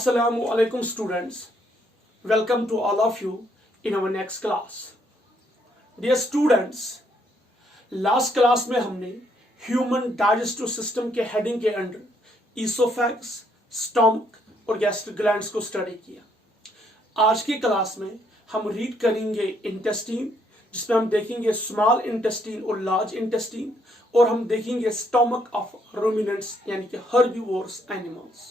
Assalamu alaikum students. Welcome to all of you in our next class. Dear students, last class में हमने human digestive system के heading के under oesophagus, stomach और gastric glands को study किया। आज की क्लास में हम रीड करेंगे इंटेस्टीन, जिसमें हम देखेंगे स्मॉल इंटेस्टीन और लार्ज इंटेस्टीन, और हम देखेंगे स्टमक ऑफ रूमिनेंट्स यानी कि herbivorous animals.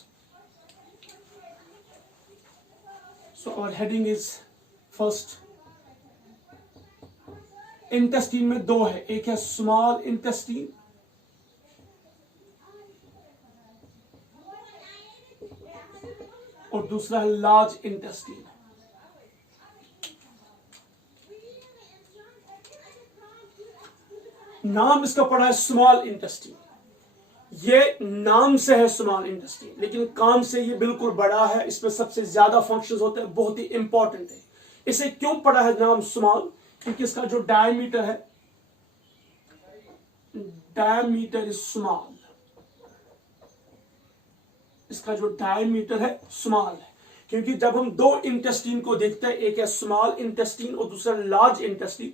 So our heading is first intestine में दो है, एक है स्मॉल इंटेस्टीन और दूसरा है लार्ज इंटेस्टीन। नाम इसका पड़ा है स्मॉल इंटेस्टीन। ये नाम से है स्मॉल इंटेस्टीन, लेकिन काम से ये बिल्कुल बड़ा है। इसमें सबसे ज्यादा फंक्शंस होते हैं, बहुत ही इंपॉर्टेंट है। इसे क्यों पड़ा है नाम स्मॉल? क्योंकि इसका जो डायमीटर है, डायमीटर इज स्मॉल। इसका जो डायमीटर है स्मॉल है, क्योंकि जब हम दो इंटेस्टीन को देखते हैं, एक है स्मॉल इंटेस्टीन और दूसरा लार्ज इंटेस्टीन,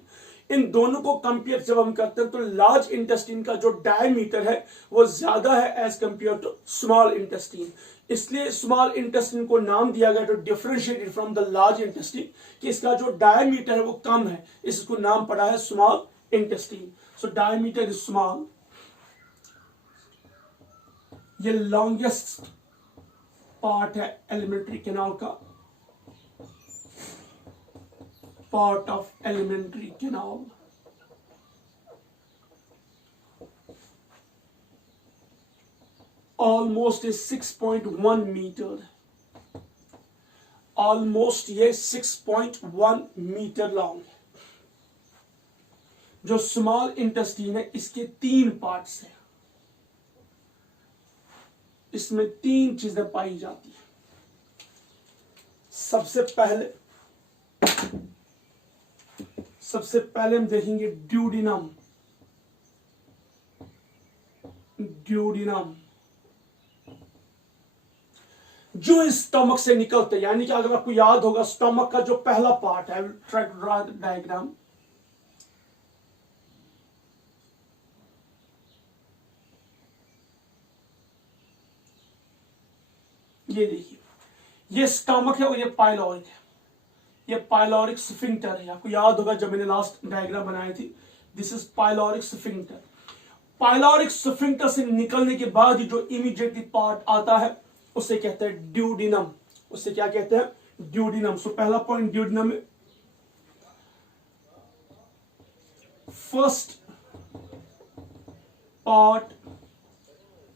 इन दोनों को कंपेयर जब हम करते हैं तो लार्ज इंटेस्टीन का जो डायमीटर है वो ज्यादा है as compare to small intestine. इसलिए स्मॉल इंटेस्टीन को नाम दिया गया to differentiate from the large intestine, कि इसका जो डायमीटर है वो कम है, इसको नाम पड़ा है small intestine. So diameter is small. ये लॉन्गेस्ट पार्ट है एलिमेंट्री कैनाल का, part of alimentary canal. Almost is 6.1 meter. Almost ये 6.1 मीटर लॉन्ग है। जो स्मॉल इंटेस्टीन है इसके तीन पार्ट्स हैं। इसमें तीन चीजें पाई जाती हैं। सबसे पहले हम देखेंगे ड्यूडिनम। ड्यूडिनम जो इस स्टमक से निकलते, यानी कि अगर आपको याद होगा स्टमक का जो पहला पार्ट है, डायग्राम, ये देखिए, ये स्टमक है और ये पाइलोरिक है। ये पाइलोरिक स्फिंक्टर है। आपको याद होगा जब मैंने लास्ट डायग्राम बनाई थी, this is pyloric sphincter. Pyloric sphincter से निकलने के बाद जो इमीडिएटली पार्ट आता है उसे कहते हैं ड्यूडिनम। उसे क्या कहते हैं? ड्यूडिनम। सो पहला पॉइंट ड्यूडिनम है। First part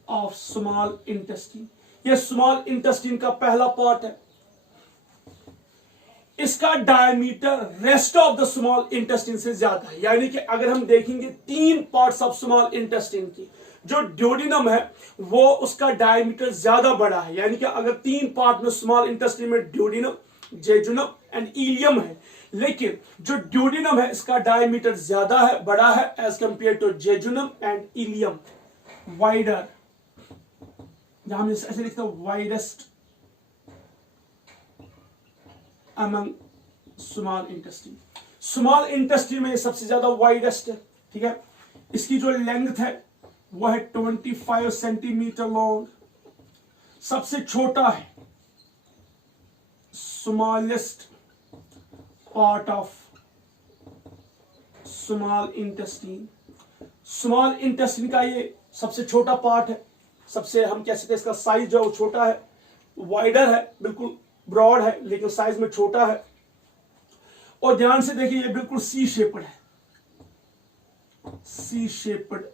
of small intestine. ये स्मॉल इंटेस्टीन का पहला पार्ट है। इसका diameter rest of the small intestine से ज्यादा है, यानी कि अगर हम देखेंगे तीन पार्ट्स ऑफ स्मॉल इंटेस्टीन की, जो ड्यूडिनम है वो उसका डायमीटर ज्यादा बड़ा है। यानी कि अगर तीन पार्ट में स्मॉल इंटेस्टीन में ड्यूडिनम, जेजुनम एंड इलियम है, लेकिन जो ड्यूडिनम है इसका डायमीटर ज्यादा है, बड़ा है as compare to jejunum and ileum. Wider, जहां हम ऐसे लिखते हैं widest among small intestine। Small intestine में सबसे ज्यादा वाइडेस्ट है, ठीक है। इसकी जो लेंथ है वो है 25 सेंटीमीटर लॉन्ग। सबसे छोटा है, smallest part of small intestine. Small intestine का ये सबसे छोटा पार्ट है। सबसे हम कह सकते हैं इसका साइज जो है वो छोटा है, वाइडर है, बिल्कुल ब्रॉड है लेकिन साइज में छोटा है। और ध्यान से देखिए, ये बिल्कुल सी शेप्ड है, सी शेप्ड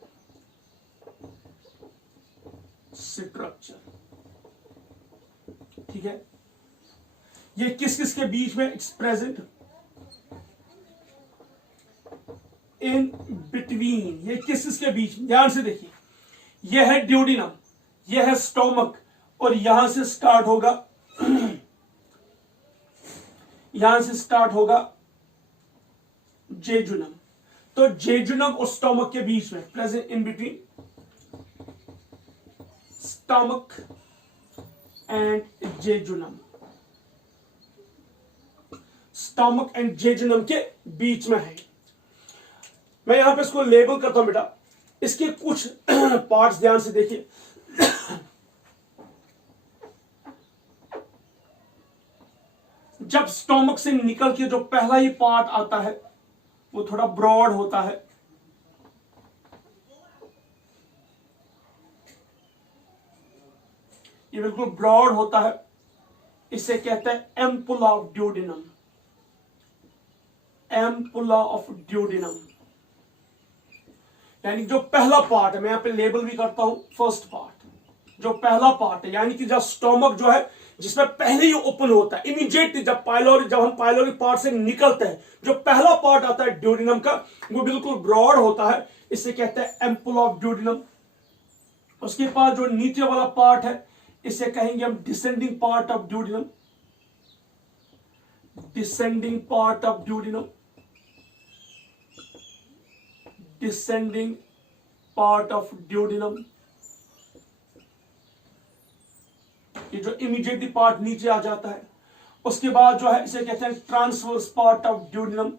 स्ट्रक्चर, ठीक है। ये किस किस के बीच में? It's present in between. ये किस किस के बीच? ध्यान से देखिए, यह है ड्यूडिनम, यह है स्टोमक, और यहां से स्टार्ट होगा यहां से स्टार्ट होगा जेजुनम। तो जेजुनम और स्टोमक के बीच में, present in between stomach and jejunum, stomach and jejunum के बीच में है। मैं यहां पे इसको लेबल करता हूं बेटा। इसके कुछ पार्ट्स ध्यान से देखिए। जब स्टमक से निकल के जो पहला ही पार्ट आता है वो थोड़ा ब्रॉड होता है, ये बिल्कुल ब्रॉड होता है, इसे कहते हैं ampulla of duodenum, ampulla of duodenum. यानी जो पहला पार्ट है, मैं यहां पे लेबल भी करता हूं फर्स्ट पार्ट, जो पहला पार्ट है यानी कि जब स्टोमक जो है जिसमें पहले ही ओपन होता है, इमीडिएटली जब हम पाइलोरिक पार्ट से निकलते हैं, जो पहला पार्ट आता है ड्यूडेनम का वो बिल्कुल ब्रॉड होता है, इसे कहते हैं एम्पुला ऑफ ड्यूडेनम। उसके बाद जो नीचे वाला पार्ट है इसे कहेंगे हम descending part of duodenum, descending part of duodenum, descending part of duodenum. ये जो इमीडिएटली पार्ट नीचे आ जाता है। उसके बाद जो है इसे कहते हैं transverse part of duodenum,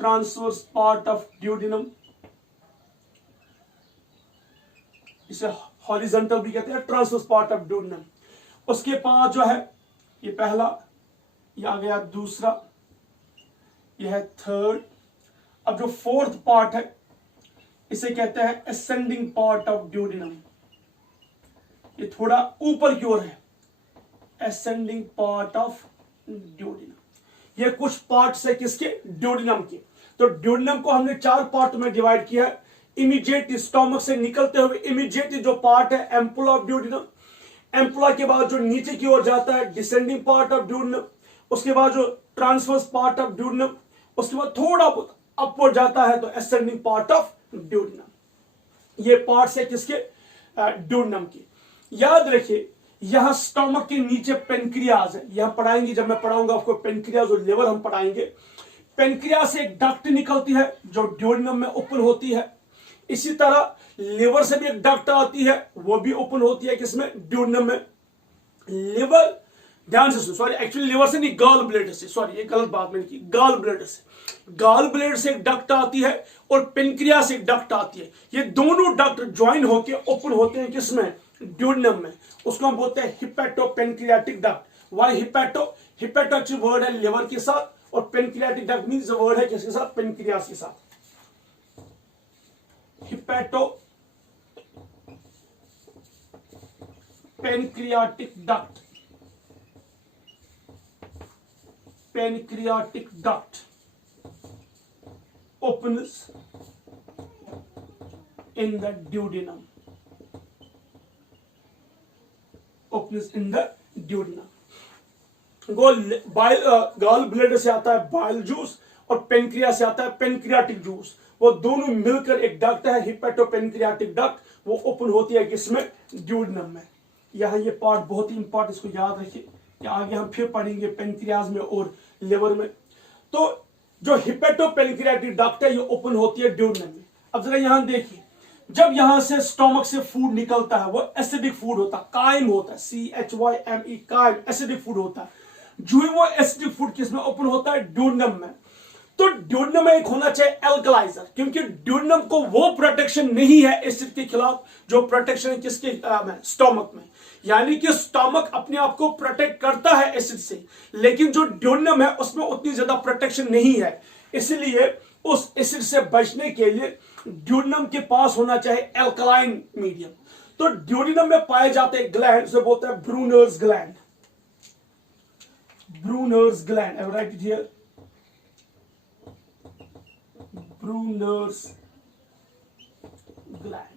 transverse part of duodenum, इसे हॉरिजॉन्टल भी कहते हैं, ट्रांसवर्स पार्ट ऑफ ड्यूडेनम। उसके बाद जो है ये पहला, ये आ गया दूसरा, यह है थर्ड। अब जो फोर्थ पार्ट है इसे कहते हैं असेंडिंग पार्ट ऑफ ड्यूडेनम, ये थोड़ा ऊपर की ओर है, असेंडिंग पार्ट ऑफ ड्यूडेनम। ये कुछ पार्ट्स है किसके, ड्यूडेनम के। तो ड्यूडेनम को हमने 4 पार्ट में डिवाइड किया है। इमीडिएट स्टोमक से निकलते हुए इमीडिएटली जो पार्ट है एम्पुला ऑफ ड्यूडेनम, एम्पुला के बाद जो नीचे की ओर जाता है डिसेंडिंग पार्ट ऑफ ड्यूडेनम, उसके बाद जो ट्रांसवर्स पार्ट ऑफ ड्यूडेनम, उसके बाद थोड़ा बहुत अपवर्ड जाता है तो असेंडिंग पार्ट ऑफ ड्यूडेनम। ये पार्ट्स है किसके, ड्यूडेनम के। याद रखिए यहां स्टोमक के नीचे पेनक्रियाज है, यहां पढ़ाएंगे, जब मैं पढ़ाऊंगा आपको पेनक्रियाज और लिवर हम पढ़ाएंगे। पेनक्रियाज से एक डक्ट निकलती है जो ड्यूडेनम में ओपन होती है। इसी तरह लिवर से भी एक डक्ट आती है, वो भी ओपन होती है किसमें, ड्यूडेनम में। लिवर, ध्यान से सुन, सॉरी एक्चुअली लिवर से नहीं, गॉल ब्लैडर से, सॉरी ये गलत बात मैंने की, गॉल ब्लैडर से, गॉल ब्लैडर से एक डक्ट आती है और पेनक्रियाज से एक डक्ट आती है। ये दोनों डक्ट ज्वाइन होकर ओपन होते हैं किसमें, ड्यूडेनम में। उसको हम बोलते हैं हिपैटोपेनक्रियाटिक डक्ट। वाई हिपैटो, हिपैटो अच्छी वर्ड है लिवर के साथ, और पेनक्रियाटिक डक्ट मींस वर्ड है किसके साथ, पेनक्रियाज के साथ। Hepato pancreatic duct, pancreatic duct opens in the duodenum, opens in the duodenum। Gall bladder से आता है बाइल जूस और पेनक्रिया से आता है पेनक्रियाटिक जूस, वो दोनों मिलकर एक डक्ट है हिपैटोपेनक्रियाटिक डक्ट, वो ओपन होती है किसमें, ड्यूडेनम में। यहाँ ये पार्ट बहुत ही इंपॉर्टेंट, इसको याद रखिए, आगे हम फिर पढ़ेंगे पेनक्रियाज में और लिवर में। तो जो हिपैटोपेनक्रियाटिक डक्ट है ये ओपन होती है ड्यूडेनम में। अब जरा यहां देखिए, जब यहां से स्टोमक से फूड निकलता है वो एसिडिक फूड होता है, कायम होता है, CHYME, कायम, एसिडिक फूड होता है। जो वो एसिडिक फूड किसमें ओपन होता है, ड्यूडेनम में। तो ड्यूडेनम में एक होना चाहिए एल्कलाइजर, क्योंकि ड्यूडेनम को वो प्रोटेक्शन नहीं है एसिड के खिलाफ जो प्रोटेक्शन है किसके, स्टोमक में। यानी कि स्टोमक अपने आप को प्रोटेक्ट करता है एसिड से, लेकिन जो ड्यूडेनम है उसमें उतनी ज्यादा प्रोटेक्शन नहीं है। इसलिए उस एसिड से बचने के लिए ड्यूडेनम के पास होना चाहिए एल्कलाइन मीडियम। तो ड्यूडेनम में पाए जाते हैं ग्लैंड, उसे बोलते हैं Brunner's gland, Brunner's gland, I right it here, Brunner's gland.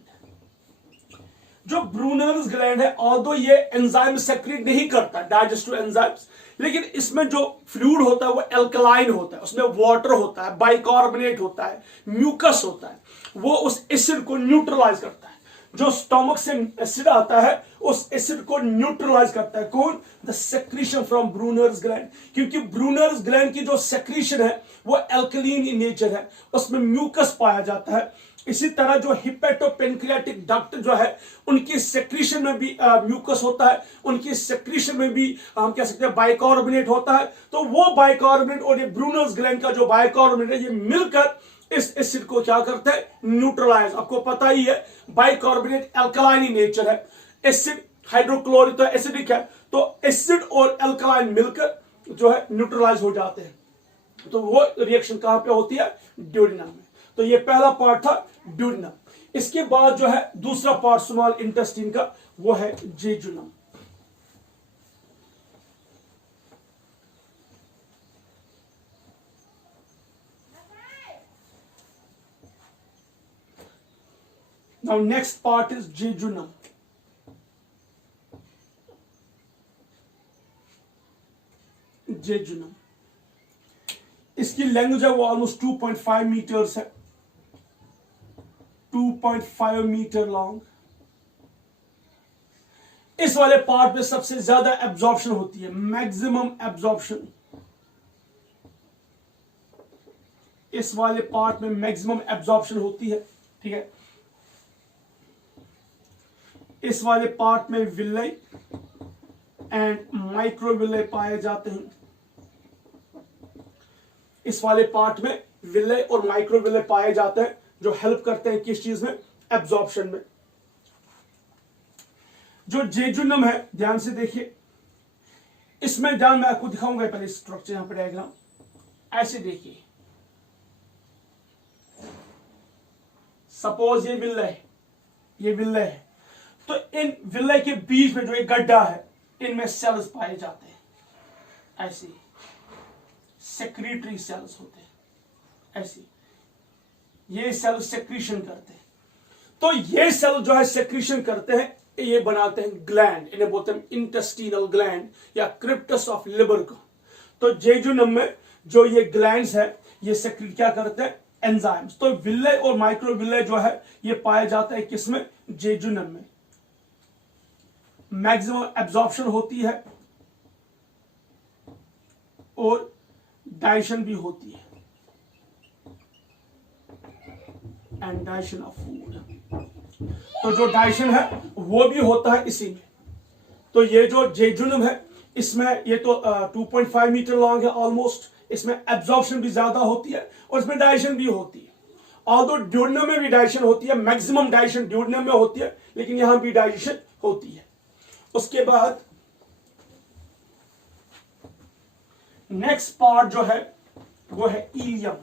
जो ब्रूनर्स ग्लैंड है, ऑल्दो ये एंजाइम सेक्रेट नहीं करता, डाइजेस्टिव एंजाइम्स, लेकिन इसमें जो फ्लूइड होता है वो एल्कलाइन होता है, उसमें वाटर होता है, बाइकार्बोनेट होता है, म्यूकस होता है, वो उस एसिड को न्यूट्रलाइज करता है। जो स्टोमक से एसिड आता है उस एसिड को न्यूट्रलाइज करता है। कौन? The secretion from Brunner's gland, क्योंकि ब्रूनर्स ग्लैंड की जो सेक्रीशन है वो एल्कलीन इन नेचर है, उसमें म्यूकस पाया जाता है। इसी तरह जो हिपेटोपेनक्रियाटिक डक्ट जो है उनकी सेक्रीशन में भी म्यूकस होता है, उनकी सेक्रीशन में भी हम कह सकते हैं बाइकार्बोनेट होता है। तो वो बाइकार्बोनेट और ये ब्रूनर्स ग्लैंड का जो बाइकार्बोनेट है ये मिलकर इस एसिड को क्या करते हैं? न्यूट्रलाइज। आपको पता ही है बाइकार्बोनेट अल्कलाइन इन नेचर है, एसिड हाइड्रोक्लोरिक तो एसिडिक है, तो एसिड और अल्कलाइन मिलकर जो है न्यूट्रलाइज हो जाते हैं। तो वो रिएक्शन कहां पे होती है? ड्यूडेनम में। तो ये पहला पार्ट था ड्यूडेनम। इसके बाद जो है दूसरा पार्ट स्मॉल इंटेस्टाइन का, वो है jejunum. Now next part is jejunum. Jejunum. इसकी लैंग्वेज है वो ऑलमोस्ट 2.5 मीटर्स है, 2.5 मीटर लॉन्ग। इस वाले पार्ट में सबसे ज्यादा एब्जॉर्प्शन होती है, मैक्सिमम एब्जॉर्प्शन। इस वाले पार्ट में मैक्सिमम एब्जॉर्प्शन होती है, ठीक है। इस वाले पार्ट में विल्लाई एंड माइक्रोविल्लाई पाए जाते हैं। इस वाले पार्ट में विल्लाई और माइक्रोविल्लाई पाए जाते हैं जो हेल्प करते हैं किस चीज में? एब्जॉर्प्शन में। जो जेजुनम है ध्यान से देखिए, इसमें ध्यान मैं आपको दिखाऊंगा पहले स्ट्रक्चर, यहां पर डायग्राम ऐसे देखिए। सपोज ये विल्लाई है, ये विल्लाई है, तो इन विल्लाई के बीच में जो एक गड्ढा है इनमें सेल्स पाए जाते हैं, ऐसे सेक्रेटरी सेल्स होते हैं, ऐसे ये सेल सेक्रीशन करते हैं। तो ये सेल जो है सेक्रीशन करते हैं, ये बनाते हैं ग्लैंड, इन्हें बोलते हैं इंटेस्टिनल ग्लैंड या क्रिप्टस ऑफ लिवर को। तो जेजुनम में जो ये ग्लैंड्स है ये सेक्रीट क्या करते हैं? एंजाइम्स। तो विल्लाई और माइक्रोविल्लाई जो है ये पाया जाता है किसमें? जेजुनम में। मैक्सिमम एब्जॉर्प्शन होती है और डाइजेशन भी होती है, एंड डाइजेशन ऑफ फूड। तो जो डाइजेशन है वो भी होता है इसी में। तो ये जो जेजुनम है इसमें ये तो 2.5 मीटर लॉन्ग है ऑलमोस्ट, इसमें एब्जॉर्प्शन भी ज्यादा होती है और इसमें डाइजेशन भी होती है। ऑल्दो ड्यूडेनम में भी डाइजेशन होती है, मैक्सिमम डाइजेशन ड्यूडेनम में होती है, लेकिन यहां भी डाइजेशन होती है। उसके बाद नेक्स्ट पार्ट जो है वो है इलियम।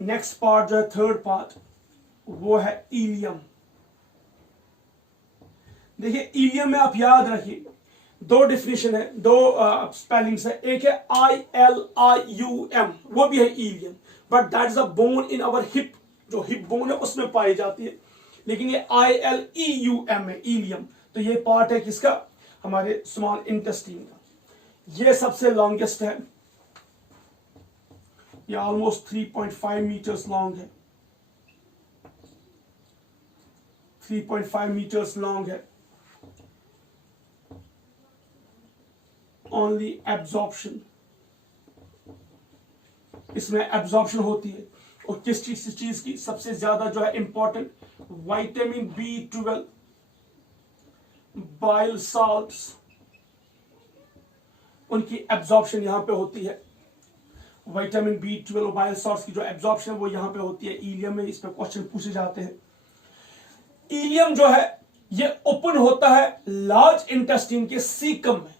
नेक्स्ट पार्ट जो है थर्ड पार्ट वो है इलियम। देखिए इलियम में आप याद रखिए दो डिफिनेशन है, दो स्पेलिंग्स है। एक है ILIUM, वो भी है ilium, but that is a bone in our hip, जो हिप बोन है उसमें पाई जाती है। लेकिन ये ILEUM है इलियम। तो ये पार्ट है किसका? हमारे स्मॉल इंटेस्टाइन का। ये सबसे लॉन्गेस्ट है, ये ऑलमोस्ट 3.5 मीटर्स लॉन्ग है, 3.5 मीटर्स लॉन्ग है। ओनली एब्जॉर्प्शन, इसमें एब्जॉर्प्शन होती है। और किस चीज की सबसे ज्यादा जो है important? Vitamin B12, bile salts, उनकी एब्जॉर्प्शन यहां पे होती है। विटामिन B12 बाइल साल्ट्स की जो एब्जॉर्प्शन है वो यहां पे होती है इलियम में। इस पे क्वेश्चन पूछे जाते हैं। इलियम जो है ये ओपन होता है लार्ज इंटेस्टाइन के सीकम में।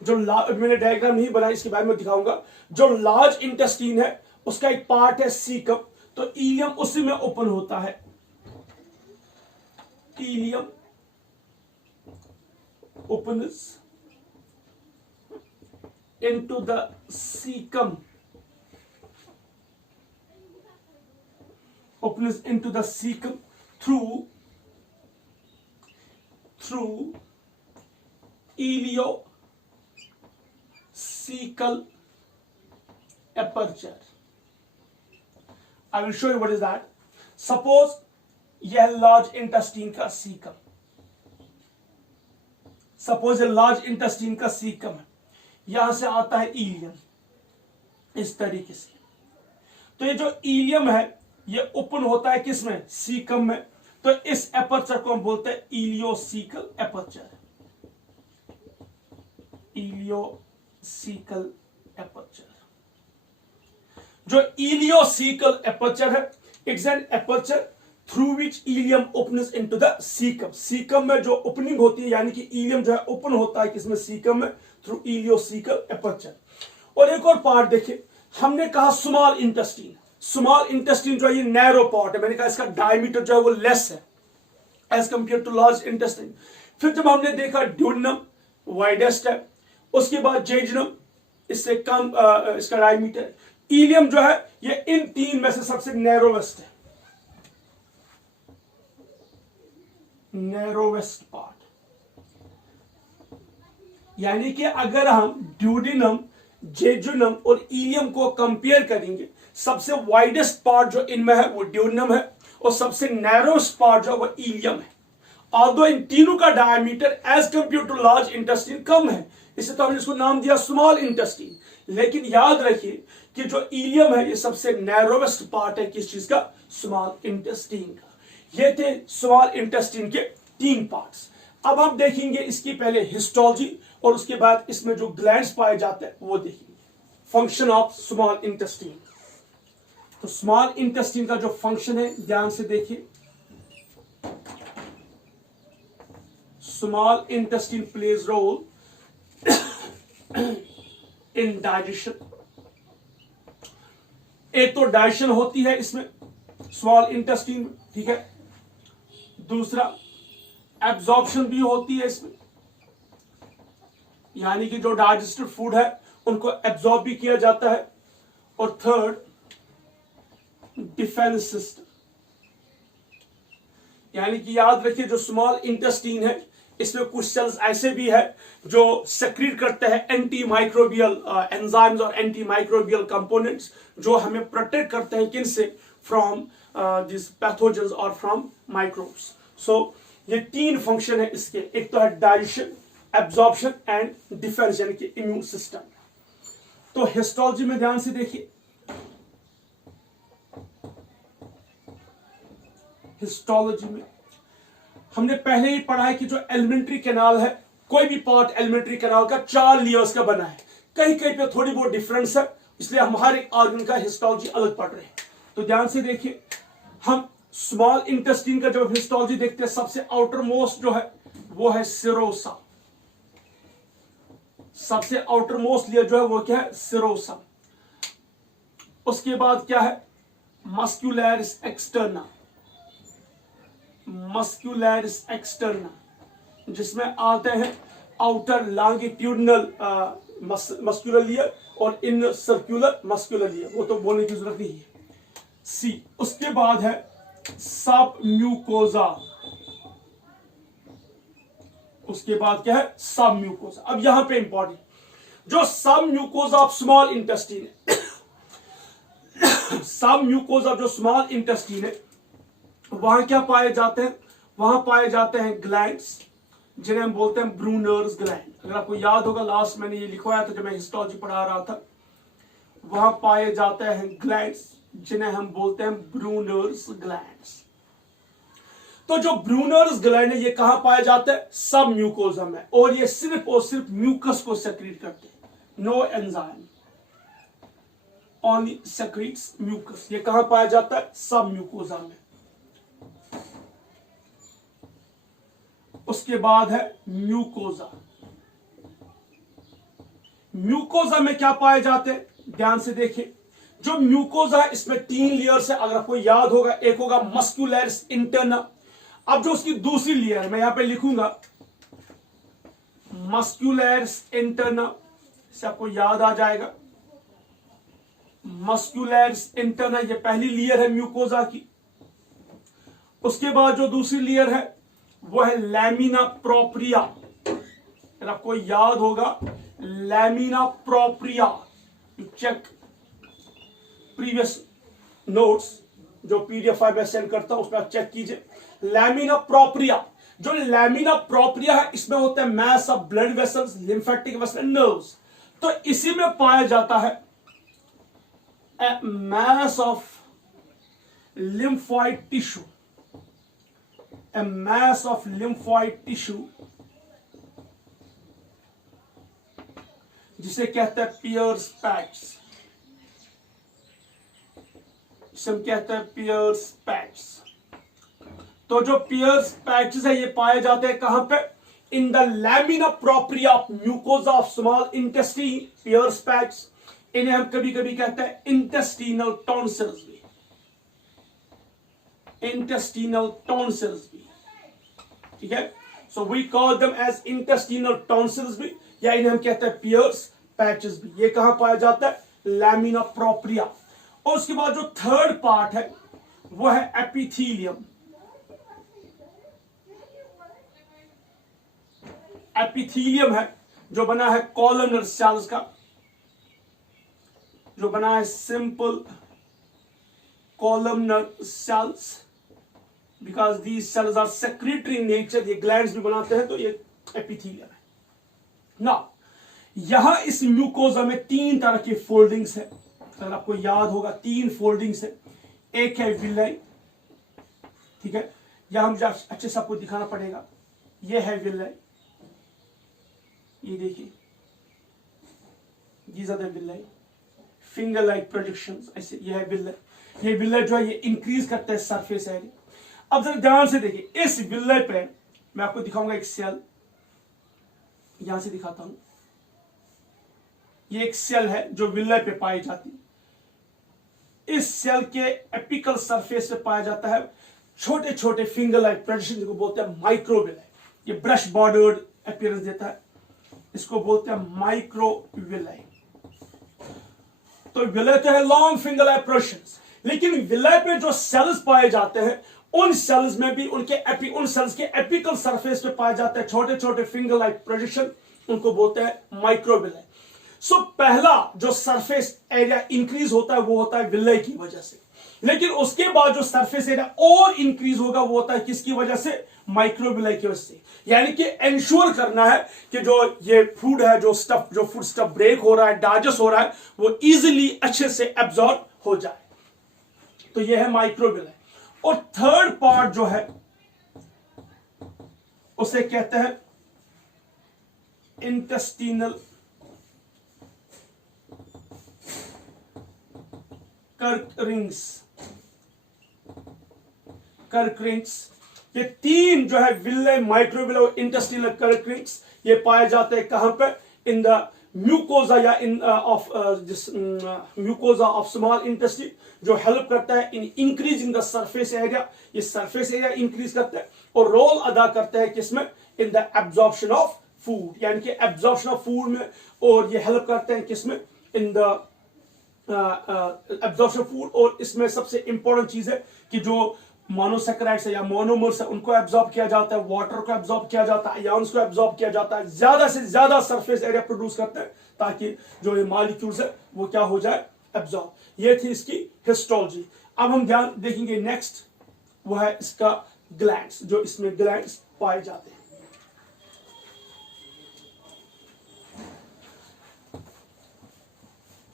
जो मैंने डायग्राम नहीं बनाया, इसके बारे में दिखाऊंगा। जो लार्ज इंटेस्टाइन है उसका एक पार्ट है सीकम, तो इलियम उसी में ओपन होता है। Ileum opens into the cecum, opens into the cecum through iliocecal aperture. I will show you what is that. Suppose यह लार्ज इंटेस्टाइन का सीकम, सपोज ये लार्ज इंटेस्टाइन का सीकम है, यहां से आता है इलियम इस तरीके से। तो ये जो इलियम है ये ओपन होता है किसमें, सीकम में। तो इस एपर्चर को हम बोलते हैं इलियोसिकल एपर्चर, इलियोसिकल एपर्चर। जो इलियोसिकल एपर्चर है, it's an aperture through which ileum opens into the cecum. Cecum में जो ओपनिंग होती है, यानी कि इलियम जो है ओपन होता है किसमें, सीकम में, थ्रू इलियोसिकल एपर्चर। और एक और पार्ट देखिए, हमने कहा स्मॉल इंटेस्टाइन, स्मॉल इंटेस्टाइन जो है ये नैरो पार्ट है, मैंने कहा इसका डायमीटर जो है वो लेस है as compare to large intestine. फिर जब हमने देखा ड्यूडेनम वाइडेस्ट है, उसके बाद जेजुनम इससे कम इसका डायमीटर, इलियम जो है ये इन तीन में से सबसे नैरोवेस्ट है, नैरोवेस्ट पार्ट। यानी कि अगर हम ड्यूडेनम, जेजुनम और इलियम को कंपेयर करेंगे, सबसे वाइडेस्ट पार्ट जो इनमें है वो ड्यूडेनम है और सबसे नैरोस्ट पार्ट जो वो इलियम है। ऑल्दो इन तीनों का diameter as compare to large intestine कम है, इससे तो हमने इसको नाम दिया स्मॉल इंटेस्टाइन। लेकिन याद रखिए कि जो इलियम है ये सबसे नैरोवेस्ट पार्ट है किस चीज का, स्मॉल इंटेस्टाइन का। ये थे स्मॉल इंटेस्टाइन के तीन पार्ट्स। अब हम देखेंगे इसकी पहले हिस्टोलॉजी और उसके बाद इसमें जो ग्लैंड्स पाए जाते हैं वो देखेंगे। Function of small intestine. तो स्मॉल इंटेस्टाइन का जो फंक्शन है ध्यान से देखिए, small intestine plays role in digestion. एक तो डाइजेशन होती है इसमें स्मॉल इंटेस्टाइन में, ठीक है। दूसरा एब्जॉर्प्शन भी होती है इसमें, यानी कि जो डाइजेस्टेड फूड है उनको एब्जॉर्ब भी किया जाता है। और थर्ड डिफेंस सिस्टम, यानी कि याद रखिए जो स्मॉल इंटेस्टाइन है इसमें कुछ सेल्स ऐसे भी है जो सेक्रीट करते हैं एंटी माइक्रोबियल एंजाइम्स और एंटी माइक्रोबियल कंपोनेंट्स, जो हमें प्रोटेक्ट करते हैं किनसे, फ्रॉम दिस पैथोजेंस और फ्रॉम माइक्रोब्स। सो ये तीन फंक्शन है इसके, एक तो है डाइजेशन, एब्जॉर्प्शन एंड डिफेंस, यानी कि इम्यून सिस्टम। तो हिस्टोलॉजी में ध्यान से देखिए, हिस्टोलॉजी में हमने पहले ही पढ़ा है कि जो एलिमेंट्री कैनाल है, कोई भी पार्ट एलिमेंट्री कैनाल का 4 लेयर्स का बना है। कहीं कहीं पे थोड़ी बहुत डिफरेंस है, इसलिए हम हर एक ऑर्गन का हिस्टोलॉजी अलग पढ़ रहे हैं। तो ध्यान से देखिए, हम स्मॉल इंटेस्टाइन का जब हिस्टोलॉजी देखते हैं, सबसे आउटर मोस्ट जो है वो है सिरोसा। सबसे आउटर मोस्ट लेयर जो है वो क्या है, सिरोसा। उसके बाद क्या है, मस्क्यूलरिस एक्सटर्ना, मस्क्यूलरिस एक्सटर्ना, जिसमें आते हैं आउटर लॉन्गिट्यूडिनल मस्कुलर लेयर और इनर सर्कुलर मस्कुलर लेयर, वो तो बोलने की जरूरत नहीं है। सी, उसके बाद है सब म्यूकोजा, उसके बाद क्या है, सब म्यूकोजा। अब यहां पे इंपॉर्टेंट, जो सब म्यूकोजा ऑफ स्मॉल इंटेस्टाइन है, सब म्यूकोजा जो स्मॉल इंटेस्टाइन है, वहां क्या पाए जाते हैं, वहां पाए जाते हैं ग्लैंड्स, जिन्हें हम बोलते हैं ब्रूनर्स ग्लैंड। अगर आपको याद होगा लास्ट मैंने ये लिखवाया था जब मैं हिस्टोलॉजी पढ़ा रहा था, वहां पाए जाते हैं ग्लैंड्स जिन्हें हम बोलते हैं ब्रूनर्स ग्लैंड्स। तो जो ब्रूनर्स ग्लैंड है ये कहां पाए जाते हैं, सब म्यूकोजा में, और ये सिर्फ और सिर्फ म्यूकस को सेक्रेट करते हैं, no enzyme, only secretes mucus. ये कहां पाया जाता है, सब म्यूकोजा में। उसके बाद है म्यूकोजा। म्यूकोजा में क्या पाए जाते हैं, ध्यान से देखिए, जो म्यूकोजा है इसमें 3 लेयर्स है, अगर आपको याद होगा, एक होगा मस्कुलरिस इंटरना। अब जो उसकी दूसरी लेयर मैं यहां पे लिखूंगा मस्कुलरिस इंटरना, इससे आपको याद आ जाएगा, मस्कुलरिस इंटरना ये पहली लेयर है म्यूकोजा की। उसके बाद जो दूसरी लेयर है वो है लैमिना प्रोप्रिया, अगर आपको याद होगा lamina propria, you check previous notes, जो पीडीएफ फाइल में सेंड करता हूं उसमें आप चेक कीजिए। लैमिना प्रोप्रिया, जो लैमिना प्रोप्रिया है इसमें होता है mass of blood vessels, lymphatic vessels and nerves. तो इसी में पाया जाता है mass of lymphoid tissue, a mass of lymphoid tissue जिसे कहते हैं पियर्स पैच, जिसे हम कहते हैं पियर्स पैच। तो जो पियर्स पैचेस है ये पाए जाते हैं कहां पे? In the lamina propria of mucosa of small intestine, Peyer's patch. इन्हें हम कभी कभी कहते हैं इंटेस्टिनल टॉन्सिल्स भी, intestinal tonsils भी, ठीक है। So we call them as intestinal tonsils भी, या इन्हें हम कहते हैं पियर्स पैचेस भी। ये कहां पाया जाता है? Lamina propria. और उसके बाद जो थर्ड पार्ट है वो है एपिथीलियम। एपिथीलियम है जो बना है कॉलमनर सेल्स का, जो बना है simple columnar cells, because these cells are secretory in nature, ये ग्लैंड्स भी बनाते हैं, तो ये एपिथेलियम है ना। यहां इस म्यूकोजा में तीन तरह की फोल्डिंग्स है, अगर आपको याद होगा तीन फोल्डिंग्स है। एक है विलाई, ठीक है, यहां मुझे अच्छे से आपको दिखाना पड़ेगा। ये है विलाई, ये देखिए, these are the villi, finger like projections, ऐसे। ये है विलाई, ये विल्ले जो है ये इंक्रीज करता है सरफेस एरिया। अब जरा ध्यान से देखिए, इस विल्ले पे मैं आपको दिखाऊंगा एक सेल, यहां से दिखाता हूं। ये एक सेल है जो विल्ले पे पाई जाती है। इस सेल के एपिकल सरफेस पे पाया जाता है छोटे छोटे फिंगर लाइक प्रोजेक्शन, जिसको बोलते हैं माइक्रोविलाई। ये ब्रश बॉर्डर्ड अपीयरेंस देता है, इसको बोलते हैं माइक्रोविलाई। तो विल्ले तो है लॉन्ग फिंगर लाइक प्रोजेक्शंस, लेकिन विलाई पे जो सेल्स पाए जाते हैं उन सेल्स में भी उन सेल्स के एपिकल सरफेस पे पाए जाते हैं छोटे छोटे फिंगर लाइक प्रोजेक्शन, उनको बोलते हैं माइक्रोविलाई। सो पहला जो सरफेस एरिया इंक्रीज होता है वो होता है विलाई की वजह से, लेकिन उसके बाद जो सरफेस एरिया और इंक्रीज होगा वो होता है किसकी वजह से? माइक्रोविलाई की वजह से। यानी कि इंश्योर करना है कि जो ये फूड है, जो फूड स्टफ ब्रेक हो रहा है, डाइजेस्ट हो रहा है, वो इजिली अच्छे से एब्जॉर्ब हो जाए। तो ये है माइक्रोविलाई। और थर्ड पार्ट जो है उसे कहते हैं इंटेस्टिनल कर्क रिंग्स। ये तीन जो है विल्ले, माइक्रोविलाई और इंटेस्टिनल कर्क रिंग्स, ये पाए जाते हैं कहां पे? इन द म्यूकोजा या म्यूकोजा ऑफ स्मॉल इंटेस्टाइन, जो हेल्प करता है in increasing the surface area. ये सरफेस एरिया इंक्रीज करता है और रोल अदा करता है किसमें? In the absorption of food, यानी कि एब्जॉर्प्शन ऑफ फूड में। और ये हेल्प करते हैं किसमें? In the absorption food. और इसमें सबसे इंपॉर्टेंट चीज है कि जो मोनोसैकेराइड्स है या मोनोमर्स है उनको एब्जॉर्ब किया जाता है, वाटर को एब्जॉर्ब किया जाता है, आयंस को एब्जॉर्ब किया जाता है, ज्यादा से ज्यादा सरफेस एरिया प्रोड्यूस करते हैं ताकि जो ये मॉलिक्यूल्स है वो क्या हो जाए? एब्जॉर्ब। ये थी इसकी हिस्टोलॉजी। अब हम ध्यान देखेंगे नेक्स्ट, वो है इसका ग्लैंड्स, जो इसमें ग्लैंड्स पाए जाते हैं।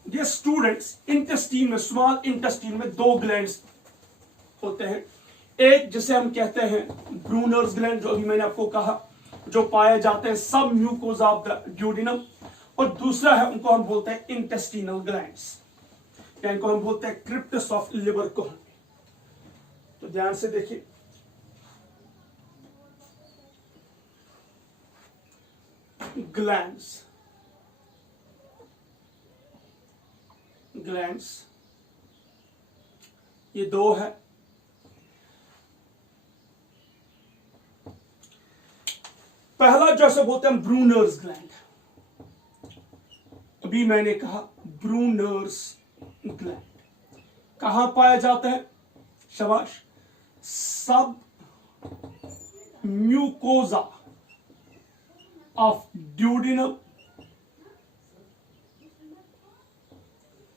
ये स्टूडेंट्स, इंटेस्टीन में, स्मॉल इंटेस्टीन में दो ग्लैंड्स होते हैं। एक जिसे हम कहते हैं ब्रूनर्स ग्लैंड, जो अभी मैंने आपको कहा, जो पाए जाते हैं सब म्यूकोजा ऑफ द ड्यूडिनम। और दूसरा है, उनको हम बोलते हैं इंटेस्टिनल ग्लैंड्स, या इनको हम बोलते हैं क्रिप्टस ऑफ लिवर को। तो ध्यान से देखिए, ग्लैंड्स ये दो है। पहला जैसे बोलते हैं ब्रूनर्स ग्लैंड, अभी मैंने कहा ब्रूनर्स ग्लैंड कहां पाया जाता है? शाबाश, सब म्यूकोजा ऑफ ड्यूडिनम,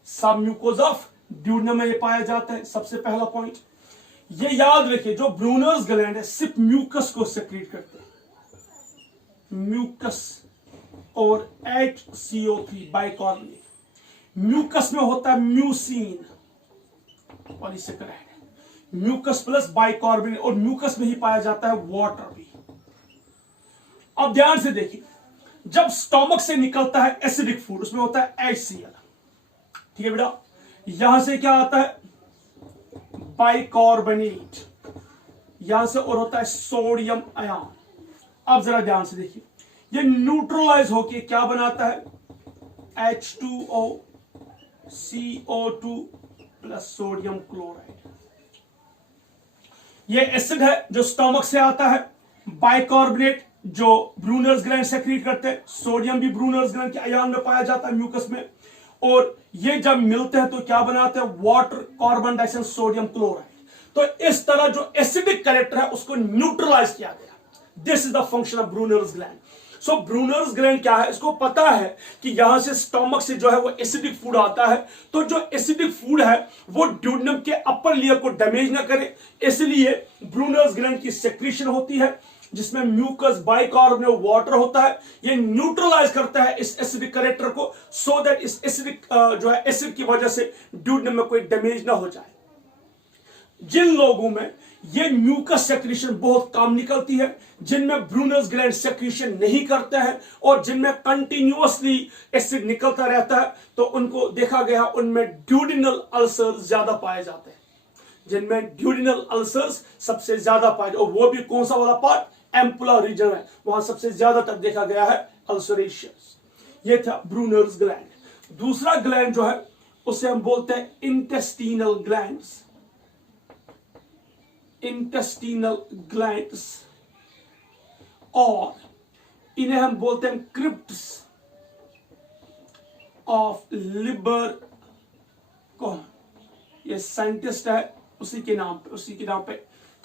सब म्यूकोजा ऑफ ड्यूडेनम में ये पाया जाता है। सबसे पहला पॉइंट ये याद रखिए, जो ब्रूनर्स ग्लैंड है सिर्फ म्यूकस को सेक्रेट करते हैं, म्यूकस और HCO3 बाइकार्बोनेट। म्यूकस में होता है mucin polysaccharide, mucus plus bicarbonate, और म्यूकस में ही पाया जाता है वाटर भी। अब ध्यान से देखिए, जब स्टोमक से निकलता है एसिडिक फूड, उसमें होता है HCl, ठीक है बेटा। यहां से क्या आता है बाइकार्बोनेट, यहां से और होता है सोडियम आयन। अब जरा ध्यान से देखिए, ये न्यूट्रलाइज होके क्या बनाता है H2O CO2 plus sodium chloride. ये एसिड है जो स्टमक से आता है, बाइकार्बोनेट जो ब्रूनर्स ग्लैंड सेक्रेट करते हैं, सोडियम भी ब्रूनर्स ग्लैंड के आयन में पाया जाता है म्यूकस में, और ये जब मिलते हैं तो क्या बनाते हैं water, carbon dioxide, sodium chloride. तो इस तरह जो एसिडिक कैरेक्टर है उसको न्यूट्रलाइज किया गया। This is the function of Brunner's gland. So Brunner's gland क्या है, इसको पता है कि यहां से स्टमक से जो है वो एसिडिक फूड आता है, तो जो एसिडिक फूड है वो ड्यूडेनम के अपर लेयर को डैमेज ना करे, इसलिए ब्रूनर्स ग्लैंड की सेक्रेशन होती है जिसमें म्यूकस, बाइकार्बोनेट, वाटर होता है। ये न्यूट्रलाइज करता है इस एसिडिक कैरेक्टर को, सो दैट इस एसिडिक जो है एसिड की वजह से ड्यूडेनम में कोई डैमेज ना हो जाए। जिन लोगों में ये म्यूकस सेक्रेशन बहुत कम निकलती है, जिनमें ब्रूनर्स ग्लैंड सेक्रेशन नहीं करते हैं और जिनमें कंटिन्यूअसली एसिड निकलता रहता है, तो उनको देखा गया उनमें ड्यूडिनल अल्सर्स ज्यादा पाए जाते हैं, जिनमें ड्यूडिनल अल्सर्स सबसे ज्यादा पाए जाते, और वो भी कौन सा वाला पार्ट, एम्पुला रीजन है, वहां सबसे ज्यादातर देखा गया है अल्सरेशंस। ये था ब्रूनर्स ग्लैंड। दूसरा ग्लैंड जो है उसे हम बोलते हैं इंटेस्टिनल ग्लैंड्स, इंटेस्टिनल ग्लैंड्स, और इन्हें हम बोलते हैं क्रिप्ट्स ऑफ लिबर कौन, ये साइंटिस्ट है उसी के नाम पे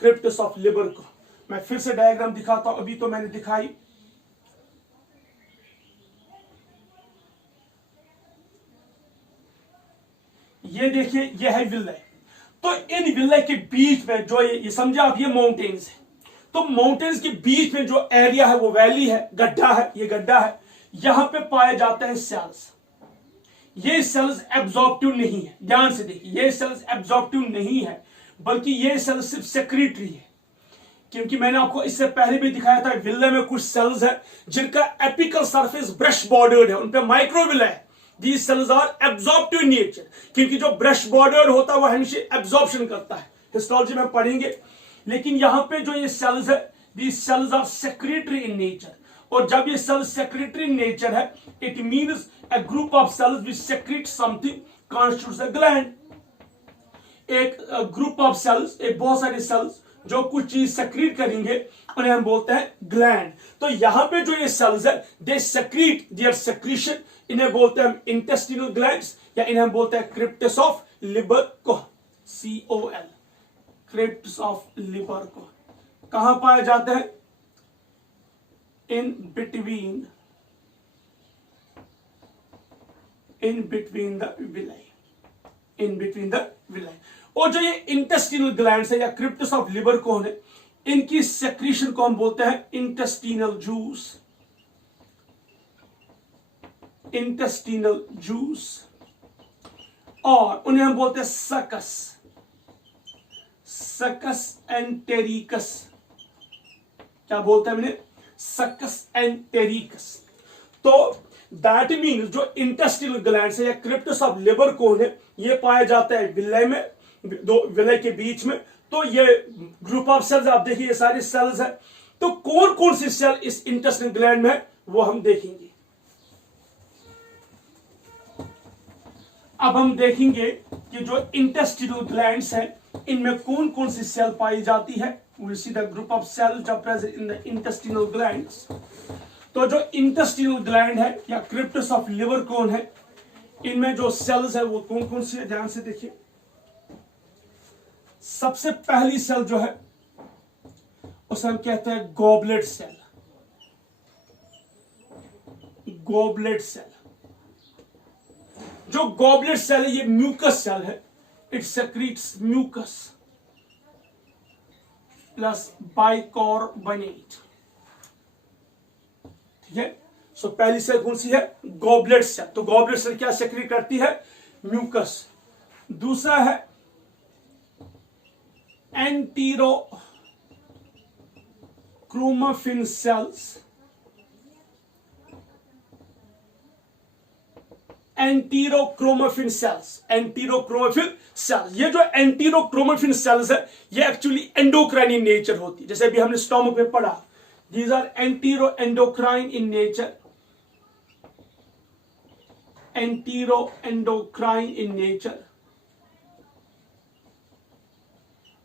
क्रिप्ट्स ऑफ लिबर को। मैं फिर से डायग्राम दिखाता हूं, अभी तो मैंने दिखाई। ये देखिए, ये है विलय। तो इन विलय के बीच में जो ये समझे आप, ये माउंटेन्स है, तो माउंटेन्स के बीच में जो एरिया है वो वैली है, गड्ढा है, ये गड्ढा है, यहां पे पाए जाते हैं सेल्स। ये सेल्स एब्जॉर्प्टिव नहीं है, ध्यान से देखिए, ये सेल्स एब्जॉर्प्टिव नहीं है, बल्कि ये सेल्स सिर्फ सेक्रेटरी है। क्योंकि मैंने आपको इससे पहले भी दिखाया था, विलय में कुछ सेल्स है जिनका एपिकल सरफेस ब्रश बॉर्डर्ड है, उन पे माइक्रोविलय है। These cells are absorptive in nature, क्योंकि जो ब्रश बॉर्डर्ड होता है वो हमेशा एब्जॉर्प्शन करता है, हिस्टोलॉजी में पढ़ेंगे। लेकिन यहां पे जो ये सेल्स है, these cells are secretory in nature, और जब ये सेल्स सेक्रेटरी इन नेचर है, it means a group of cells which secrete something constitutes a gland। एक ग्रुप ऑफ सेल्स, एक बहुत सारे सेल्स जो कुछ चीज सेक्रीट करेंगे, उन्हें हम बोलते हैं ग्लैंड। तो यहां पे जो ये सेल्स है, दे सेक्रीट देयर सेक्रीशन, इन्हें बोलते हैं इंटेस्टिनल ग्लैंड्स, या इन्हें हम बोलते हैं क्रिप्ट्स ऑफ लिबर को, COL, क्रिप्ट्स ऑफ लिबर को। कहां पाए जाते हैं, in between the villi, in between the villi. और जो ये इंटेस्टिनल ग्लैंड्स है या क्रिप्ट्स ऑफ लिबर कोन है, इनकी सेक्रीशन को हम बोलते हैं इंटेस्टिनल जूस, इंटेस्टिनल जूस, और उन्हें हम बोलते हैं सकस, सकस एंटेरिकस। क्या बोलते हैं उन्हें, सकस एंटेरिकस। तो दैट मीन्स जो इंटेस्टिनल ग्लैंड्स है या क्रिप्ट्स ऑफ लिबर कोन है, ये पाया जाता है विलय में, दो विलय के बीच में। तो ये ग्रुप ऑफ सेल्स आप देखिए, ये सारे सेल्स है। तो कौन कौन सी सेल इस इंटेस्टिनल ग्लैंड में है वो हम देखेंगे। अब हम देखेंगे कि जो इंटेस्टिनल ग्लैंड्स हैं, इनमें कौन कौन सी सेल पाई जाती है। we see the group of cells are present in the intestinal glands। तो जो इंटेस्टिनल ग्लैंड है या क्रिप्ट्स ऑफ लिवर कोन है, इनमें जो सेल्स है वो कौन कौन सी है, ध्यान से देखिए। सबसे पहली सेल जो है उसे हम कहते हैं गॉबलेट सेल, गॉबलेट सेल। जो गॉबलेट सेल है ये म्यूकस सेल है, it secretes mucus plus bicarbonate. ठीक है, सो पहली सेल कौन सी है? Goblet cell. तो गॉबलेट सेल क्या सेक्रेट करती है? म्यूकस। दूसरा है enterochromaffin cells. Enterochromaffin cells, enterochromaffin cells, ये जो एंटीरोक्रोमैफिन सेल्स है ये एक्चुअली एंडोक्राइन इन नेचर होती है। जैसे अभी हमने स्टोमक में पढ़ा, these are endocrine in nature, endocrine in nature.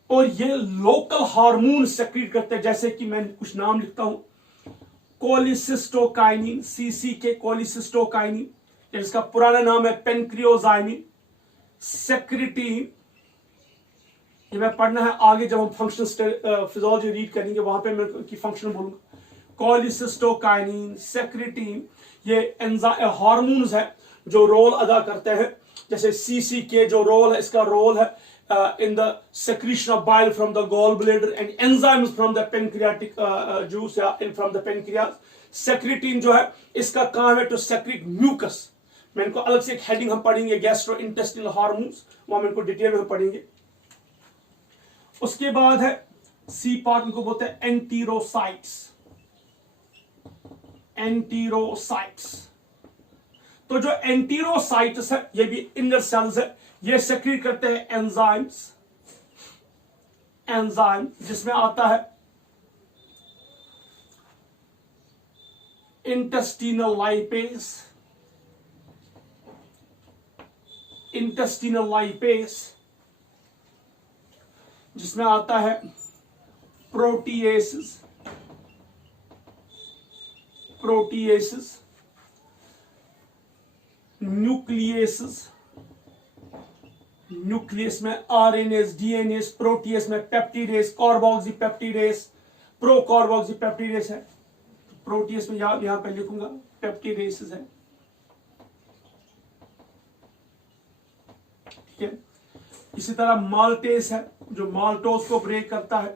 और ये लोकल हार्मोन सेक्रेट करते हैं, जैसे कि मैं कुछ नाम लिखता हूं, कोलिसिस्टोकाइनिन, सीसीके कोलिसिस्टोकाइनिन, इसका पुराना नाम है पेनक्रियोजाइमिन, सेक्रेटिन, ये मैं पढ़ना है आगे जब हम फंक्शन फिजियोलॉजी रीड करेंगे, वहां पे मैं की फंक्शन बोलूंगा। कोलिसिस्टोकाइनिन, सेक्रेटिन, ये हार्मोन्स है जो रोल अदा करते हैं। जैसे सीसीके जो रोल है, इसका रोल है in the secretion of bile from the gallbladder and enzymes from the pancreatic juice या from the pancreas. secretin जो है इसका काम है to secrete mucus। मैं इनको अलग से एक हेडिंग हम पढ़ेंगे, गैस्ट्रोइंटेस्टिनल हार्मोन्स, वहां हम इनको डिटेल में पढ़ेंगे। उसके बाद है सी पार्ट, इनको बोलते हैं एंटीरोसाइट्स। एंटीरोसाइट्स, तो जो एंटीरोसाइट्स है ये भी इनर सेल्स है, ये सेक्रेट करते हैं एंजाइम्स। एंजाइम जिसमें आता है इंटेस्टिनल लाइपेज, इंटेस्टिनल लाइपेज, जिसमें आता है प्रोटीएसेस, प्रोटीएसेस, न्यूक्लियसेस, न्यूक्लियस में आरएनएस, डीएनएस, प्रोटीएस में पेप्टिडेस, कार्बोक्सीपेप्टिडेस, प्रोकार्बोक्सीपेप्टिडेस है। प्रोटीएस में यहां पे लिखूंगा पेप्टिडेस है, ठीक है। इसी तरह माल्टेस है जो माल्टोज को ब्रेक करता है,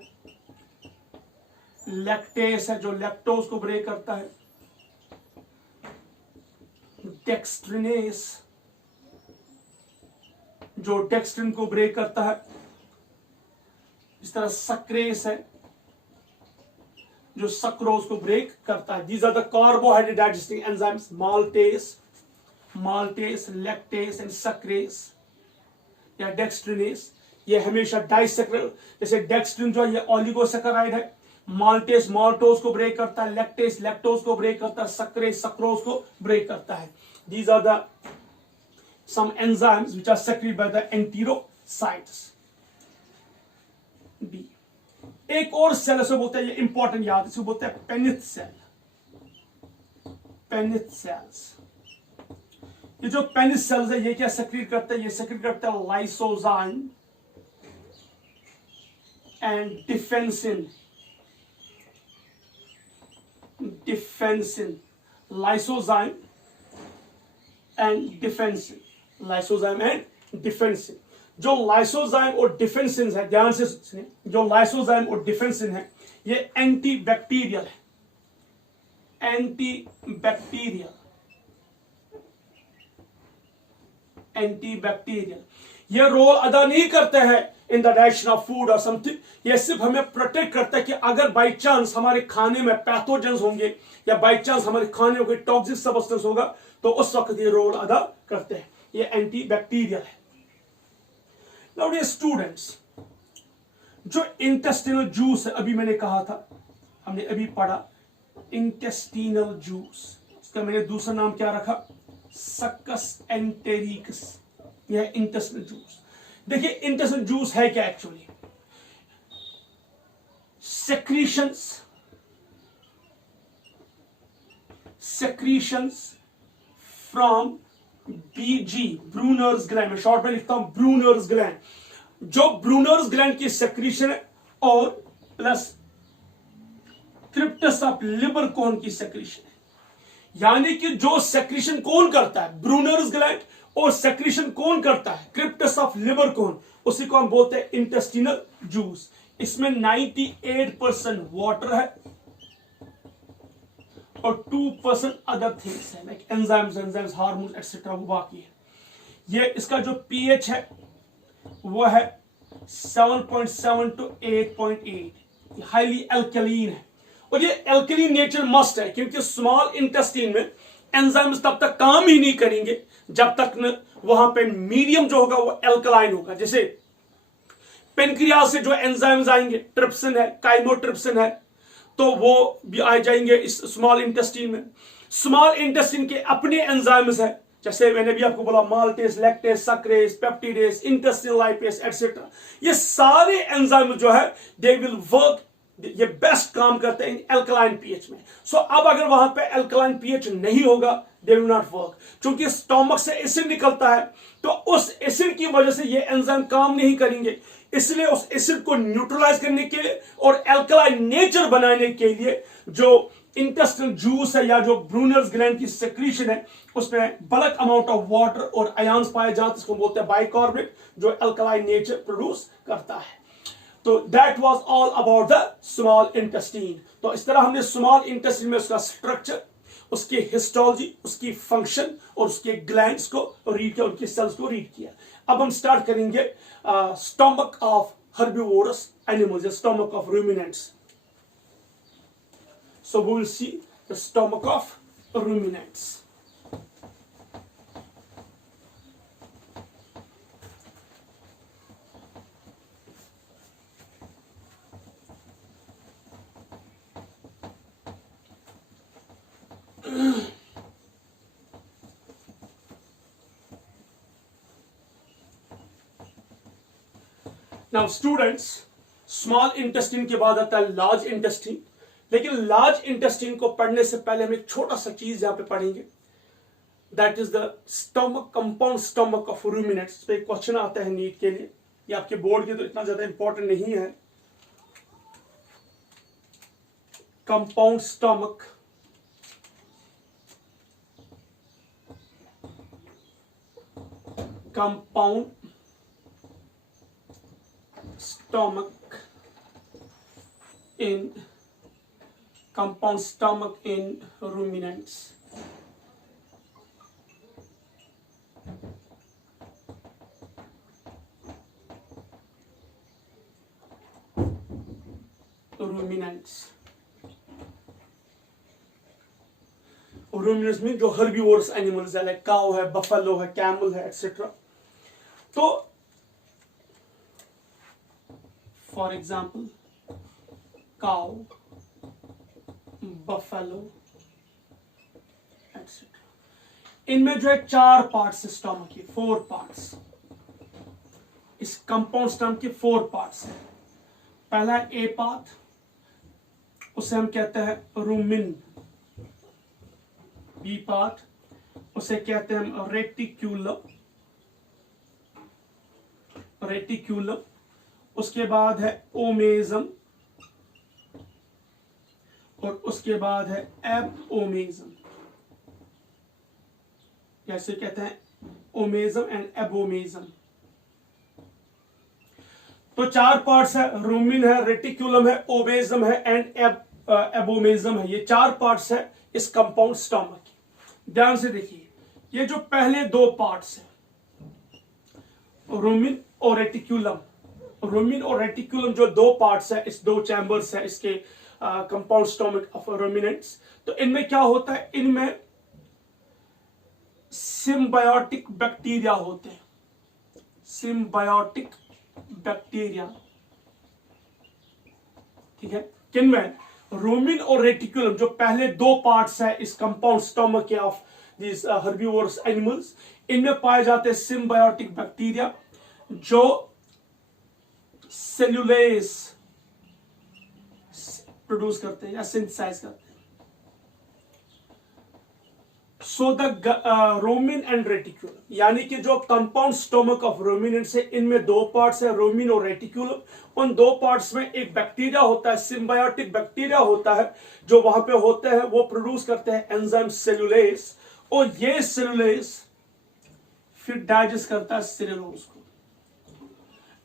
लैक्टेस है जो लैक्टोज को ब्रेक करता है, डेक्स्ट्रिनेस जो डेक्स्ट्रिन को ब्रेक करता है। इस तरह सक्रेस है जो सक्रोज को ब्रेक करता है। These are the carbohydrate digesting enzymes, maltase, lactase and sucrase या डेक्स्ट्रिनेस। ये हमेशा डाइसेक्राइड, जैसे डेक्स्ट्रिन जो है ये ओलिगोसैकेराइड है, माल्टेस माल्टोज को ब्रेक करता है, लैक्टेस लैक्टोज को ब्रेक करता है, सक्रेस सक्रोज को ब्रेक करता है। These are the some enzymes which are secreted by the enterocytes. B. एक और सेल से बोलते हैं, ये इंपॉर्टेंट याद, इसे बोलते हैं पेनिथ सेल। पेनिथ सेल्स, ये जो पेनिथ सेल्स है ये क्या सेक्रेट करते हैं? ये सेक्रेट करते हैं lysozyme and defensin. Defensin, lysozyme and defensin, lysozyme and defensin. जो लाइसोजाइम और डिफेंसिन है, ध्यान से सुनिए, जो लाइसोजाइम और डिफेंसिन है ये एंटी बैक्टीरियल है। एंटी बैक्टीरियल, एंटी बैक्टीरियल, ये रोल अदा नहीं करते हैं in the digestion of food और समथिंग। ये सिर्फ हमें प्रोटेक्ट करता है कि अगर बाई चांस हमारे खाने में पैथोजेंस होंगे या बाई चांस हमारे खाने में कोई टॉक्सिक सब्सटेंस होगा तो उस वक्त ये रोल अदा करते हैं। ये एंटी बैक्टीरियल है। नाउ डियर स्टूडेंट्स, जो इंटेस्टिनल जूस है, अभी मैंने कहा था, हमने अभी पढ़ा इंटेस्टिनल जूस, इसका मैंने दूसरा नाम क्या रखा? Succus entericus. यह इंटेस्टिनल जूस। देखिए इंटेस्टिनल जूस है क्या actually? secretions from BG, Brunner's gland, मैं शॉर्ट में लिखता हूं ब्रूनर्स ग्लैंड। जो ब्रूनर्स ग्लैंड की सेक्रीशन है और प्लस क्रिप्टस ऑफ लिबर कोन की सेक्रीशन है। यानी कि जो सेक्रीशन कौन करता है? ब्रूनर्स ग्लैंड और सेक्रीशन कौन करता है? क्रिप्टस ऑफ लिवर कौन, उसी को हम बोलते हैं इंटेस्टिनल जूस। इसमें 98% वाटर है और 2% अदर थिंग्स है, लाइक एंजाइम्स, हार्मोन एक्सेट्रा, वो बाकी है। ये इसका जो पीएच है वो है 7.7 to 8.8, हाईली एल्कलीन है। और ये एल्कलीन नेचर मस्ट है, क्योंकि स्मॉल इंटेस्टाइन में एंजाइम्स तब तक काम ही नहीं करेंगे जब तक न वहां पे मीडियम जो होगा वो एल्कलाइन होगा। जैसे पेनक्रियास से जो एंजाइम्स आएंगे, ट्रिप्सिन है, काइमोट्रिप्सिन है, तो वो भी आ जाएंगे इस स्मॉल इंटेस्टाइन में। स्मॉल इंटेस्टाइन के अपने एंजाइम्स है, जैसे मैंने भी आपको बोला maltase, lactase, sucrase, peptidase, intestinal lipase etcetera. ये सारे एंजाइम जो है दे विल वर्क, ये बेस्ट काम करते हैं एल्कलाइन पीएच में। सो अब अगर वहां पे एल्कलाइन पीएच नहीं होगा, दे विल नॉट वर्क। क्योंकि स्टोमक से एसिड निकलता है, तो उस एसिड की वजह से ये एंजाइम काम नहीं करेंगे। इसलिए उस एसिड को न्यूट्रलाइज करने के और एल्कलाइन नेचर बनाने के लिए जो इंटेस्टिनल जूस है या जो ब्रूनर्स ग्लैंड की सेक्रीशन है, उसमें बल्क अमाउंट ऑफ वाटर और आयंस पाए जाते हैं, इसको बोलते हैं बाइकार्बोनेट, जो एल्कलाइन नेचर प्रोड्यूस करता है। तो that was all about the small intestine. तो इस तरह हमने स्मॉल इंटेस्टाइन में उसका स्ट्रक्चर, उसकी हिस्टोलॉजी, उसकी फंक्शन और उसके ग्लैंड्स को रीड किया, उनके सेल्स को रीड किया। अब हम स्टार्ट करेंगे stomach of herbivores animals, stomach of ruminants. So we will see the stomach of ruminants. Now students, small intestine के बाद आता है large intestine। लेकिन लार्ज इंटेस्टाइन को पढ़ने से पहले हम एक छोटा सा चीज यहां पे पढ़ेंगे, that is the stomach, compound stomach of ruminants. पे क्वेश्चन आता है नीट के लिए, ये आपके बोर्ड के तो इतना ज्यादा इंपॉर्टेंट नहीं है। Compound stomach, compound stomach in compound stomach in ruminants। Ruminants में जो हर्बिवोरस एनिमल्स है, लाइक काउ है, बफेलो है, कैमल है एक्सेट्रा। तो for example cow, buffalo etcetera, इनमें जो है 4 पार्ट्स है स्टोमक के, 4 पार्ट्स। इस कंपाउंड स्टोमक के 4 पार्ट्स हैं। पहला ए पार्ट, उसे हम कहते हैं रूमिन। बी पार्ट, उसे कहते हैं हम रेटिक्यूलम, रेटिक्यूलम। उसके बाद है ओमेजम और उसके बाद है एबओमेजम। जैसे कहते हैं ओमेजम एंड एबोमेजम। तो 4 पार्ट्स है, रूमिन है, रेटिक्यूलम है, ओमेजम है एंड एबोमेजम है। ये 4 पार्ट्स है इस कंपाउंड स्टोमक की। ध्यान से देखिए, ये जो पहले 2 पार्ट्स है, रूमिन और रेटिक्यूलम, रूमिन और रेटिक्यूलम जो 2 पार्ट्स है, इस 2 चैम्बर्स है इसके कंपाउंड स्टोमक ऑफ रूमिनेंट्स। तो इनमें क्या होता है, इनमें सिम्बायोटिक बैक्टीरिया होते हैं, सिम्बायोटिक बैक्टीरिया। ठीक है, किनमें? रूमिन और रेटिक्यूलम, जो पहले 2 पार्ट्स है इस कंपाउंड स्टोमक के ऑफ दिस हर्बिवोरस एनिमल्स, इनमें पाए जाते हैं सिम्बायोटिक बैक्टीरिया जो सेल्यूलेज प्रोड्यूस करते हैं या सिंथेसाइज करते हैं। सो द रूमिन एंड रेटिक्यूलम, यानी कि जो कंपाउंड स्टोमक ऑफ रूमिनेंट्स है, इनमें 2 पार्ट्स है, रूमिन और रेटिक्यूलम। उन 2 पार्ट्स में एक बैक्टीरिया होता है, सिम्बायोटिक बैक्टीरिया होता है, जो वहां पे होते हैं, वो प्रोड्यूस करते हैं एंजाइम सेल्यूलेज। और ये सेल्यूलेज फिर डाइजेस्ट करता है सेलुलोज को।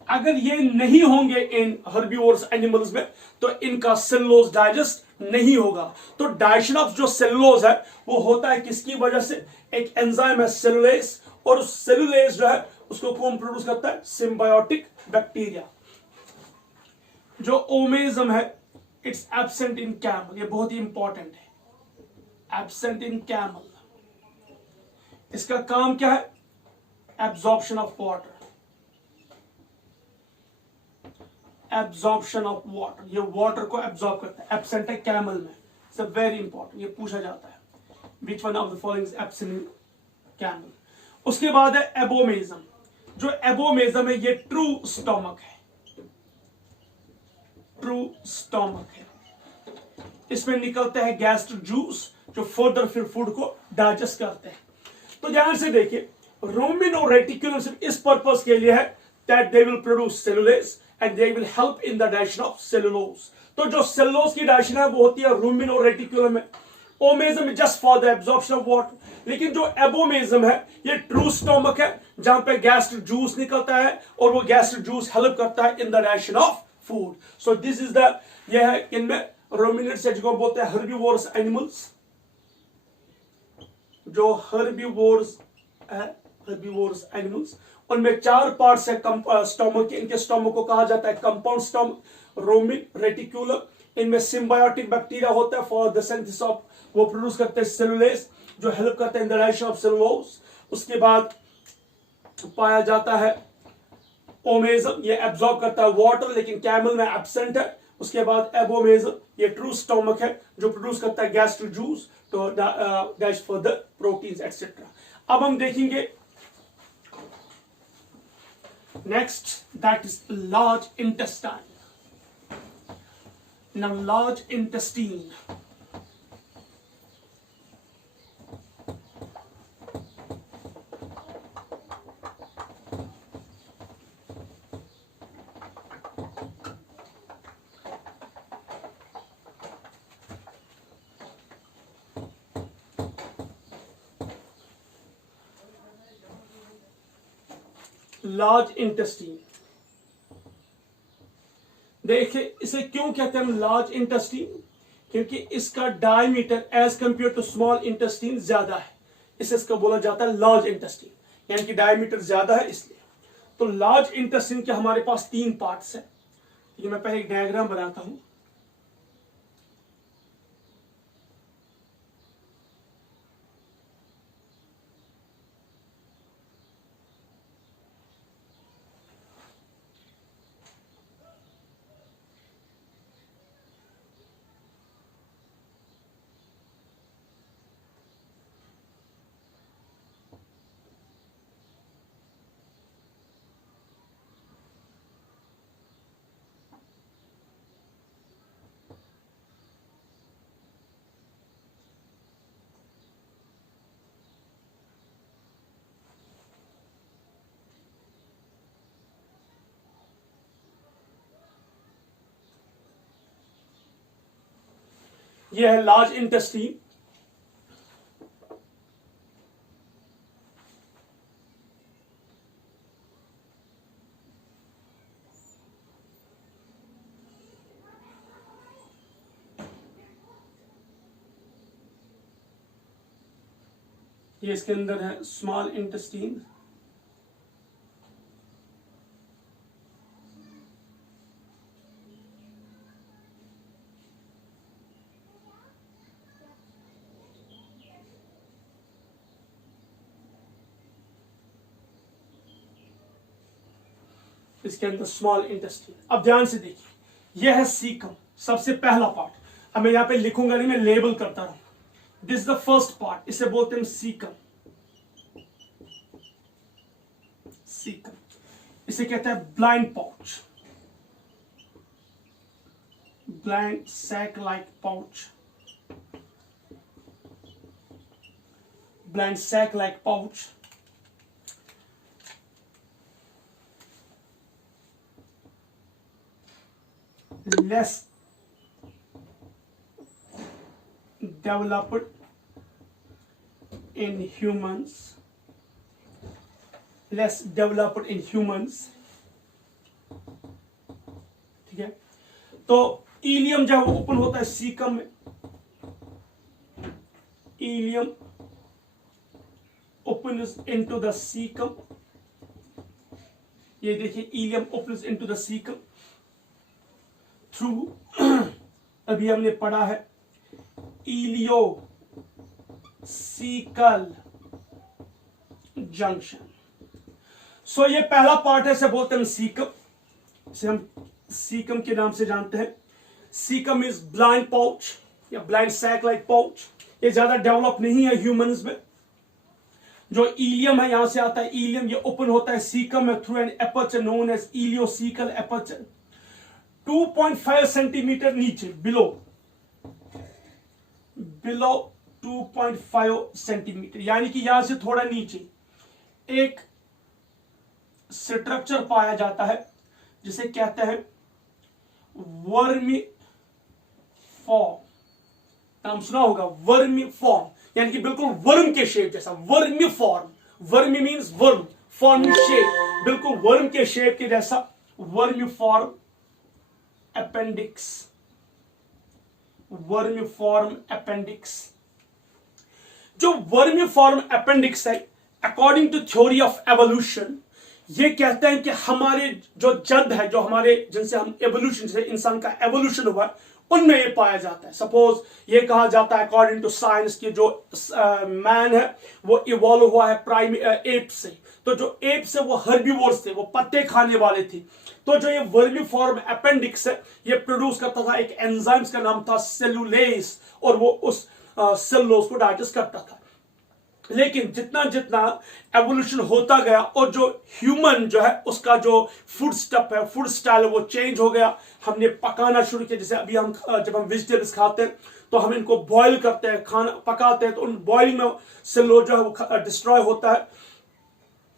अगर ये नहीं होंगे इन हर्बीवोरस एनिमल्स में तो इनका सेलुलोज डाइजेस्ट नहीं होगा। तो डाइजेशन ऑफ जो सेलुलोज है वो होता है किसकी वजह से, एक एंजाइम है सेलुलेज, और सेलुलेज जो है उसको कौन प्रोड्यूस करता है, सिम्बायोटिक बैक्टीरिया। जो ओमेजम है इट्स एब्सेंट इन कैमल, ये बहुत ही इंपॉर्टेंट है, एब्सेंट इन कैमल। इसका काम क्या है, absorption of water, absorption of water, ये वाटर को एब्जॉर्ब करता है, एब्सेंट है कैमल में। इट्स वेरी इंपॉर्टेंट, ये पूछा जाता है, which one of the following is absent in camel. उसके बाद है एबोमेजम। जो एबोमेजम है ये ट्रू स्टोमक है, ट्रू स्टोमक है। इसमें निकलता है गैस्ट्रिक जूस जो फर्दर फिर फूड को डाइजेस्ट करते हैं। तो ध्यान से देखिए, रूमेन और रेटिकुलम सिर्फ इस पर्पस के लिए है that they will produce cellulase and they will help in the digestion of cellulose. तो जो सेलुलोज की डाइजेशन है वो होती है रूमेन और रेटिकुलम में। Omasum is just for the absorption of water, लेकिन जो एबोमेजम है ये ट्रू स्टोमक है जहां पे गैस्ट्रिक जूस निकलता है और वो गैस्ट्रिक जूस हेल्प करता है in the digestion of food. So this is the, ये है इनमें रोमिनेट्स है जिनको बोलते हैं हर्बीवोरस एनिमल्स। जो हर्बीवोरस है, हर्बीवोरस एनिमल्स, उनमें 4 पार्ट्स है स्टोमक के। इनके स्टोमक को कहा जाता है कंपाउंड स्टोमक, रोमिन, रेटिकुलम। इनमें सिम्बायोटिक बैक्टीरिया होता है फॉर द सिंथेसिस ऑफ, वो प्रोड्यूस करते हैं सेलुलेज जो हेल्प करते हैं in the digestion of cellulose. उसके बाद पाया जाता है ओमेजम, ये एब्जॉर्ब करता है वाटर लेकिन कैमल में एब्सेंट है। उसके बाद एबोमेजम, ये ट्रू स्टोमक है जो प्रोड्यूस करता है gastric juice to digest for the proteins etcetera. अब हम देखेंगे next, that is large intestine. Now large intestine, large intestine. देखिए इसे क्यों कहते हैं लार्ज इंटेस्टीन, क्योंकि इसका diameter as compare to small intestine ज्यादा है, इसे इसका बोला जाता है लार्ज इंटेस्टीन, यानी कि डायमीटर ज्यादा है इसलिए। तो लार्ज इंटेस्टीन के हमारे पास 3 पार्ट्स है। ये मैं पहले एक डायग्राम बनाता हूं। यह है लार्ज इंटेस्टीन। ये इसके अंदर है स्मॉल इंटेस्टीन। इसके अंदर स्मॉल इंटेस्टाइन। अब ध्यान से देखिए, यह है सीकम, सबसे पहला पार्ट। अब मैं यहां पे लिखूंगा नहीं, मैं लेबल करता रहूं। This is the first part, इसे बोलते हैं सीकम। सीकम इसे कहते हैं blind pouch, blind sac like pouch, blind sac like pouch. less developed in humans less developed in humans, ठीक है। तो इलियम जब ओपन होता है सीकम में, ileum opens into the cecum, ये देखिए ileum opens into the cecum through अभी हमने पढ़ा है इलियोसीकल जंक्शन। सो ये पहला पार्ट है, इसे बोलते हैं सीकम, इसे हम सीकम के नाम से जानते हैं। सीकम इज ब्लाइंड पाउच या ब्लाइंड सैक लाइक पाउच, ये ज्यादा डेवलप नहीं है ह्यूमंस में। जो इलियम है यहां से आता है, इलियम ये ओपन होता है सीकम में through an aperture known as ileocaecal aperture, 2.5 centimetre नीचे, बिलो 2.5 सेंटीमीटर, यानी कि यहां से थोड़ा नीचे एक स्ट्रक्चर पाया जाता है जिसे कहते हैं वर्मीफॉर्म। नाम सुना होगा वर्मीफॉर्म, यानी कि बिल्कुल वर्म के शेप जैसा, vermiform. Vermi means worm, form shape, बिल्कुल वर्म के शेप के जैसा, वर्मीफॉर्म अपेंडिक्स, वर्मीफॉर्म अपेंडिक्स। जो वर्मीफॉर्म अपेंडिक्स है, according to theory of evolution, ये कहते हैं कि हमारे जो जद है, जो हमारे जिनसे हम एवोल्यूशन, जैसे इंसान का एवोल्यूशन हुआ, उनमें ये पाया जाता है। सपोज ये कहा जाता है अकॉर्डिंग टू साइंस कि जो मैन है वो इवॉल्व हुआ है प्राइम एप से। तो जो एप से वो हर्बीवोर्स थे, वो पत्ते खाने वाले थे। तो जो ये वर्मीफॉर्म अपेंडिक्स है, ये प्रोड्यूस करता था एक एंजाइम्स का नाम था सेलुलेस, और वो उस सेलुलोज को डाइजेस्ट करता था। लेकिन जितना जितना एवोल्यूशन होता गया और जो ह्यूमन जो है उसका जो फूड स्टफ है, फूड स्टाइल है, वो चेंज हो गया। हमने पकाना शुरू किया, जैसे अभी हम जब हम वेजिटेबल्स खाते हैं तो हम इनको बॉईल करते हैं, खाना पकाते हैं, तो उन बॉइलिंग में सेलुलोज जो है वो डिस्ट्रॉय होता है।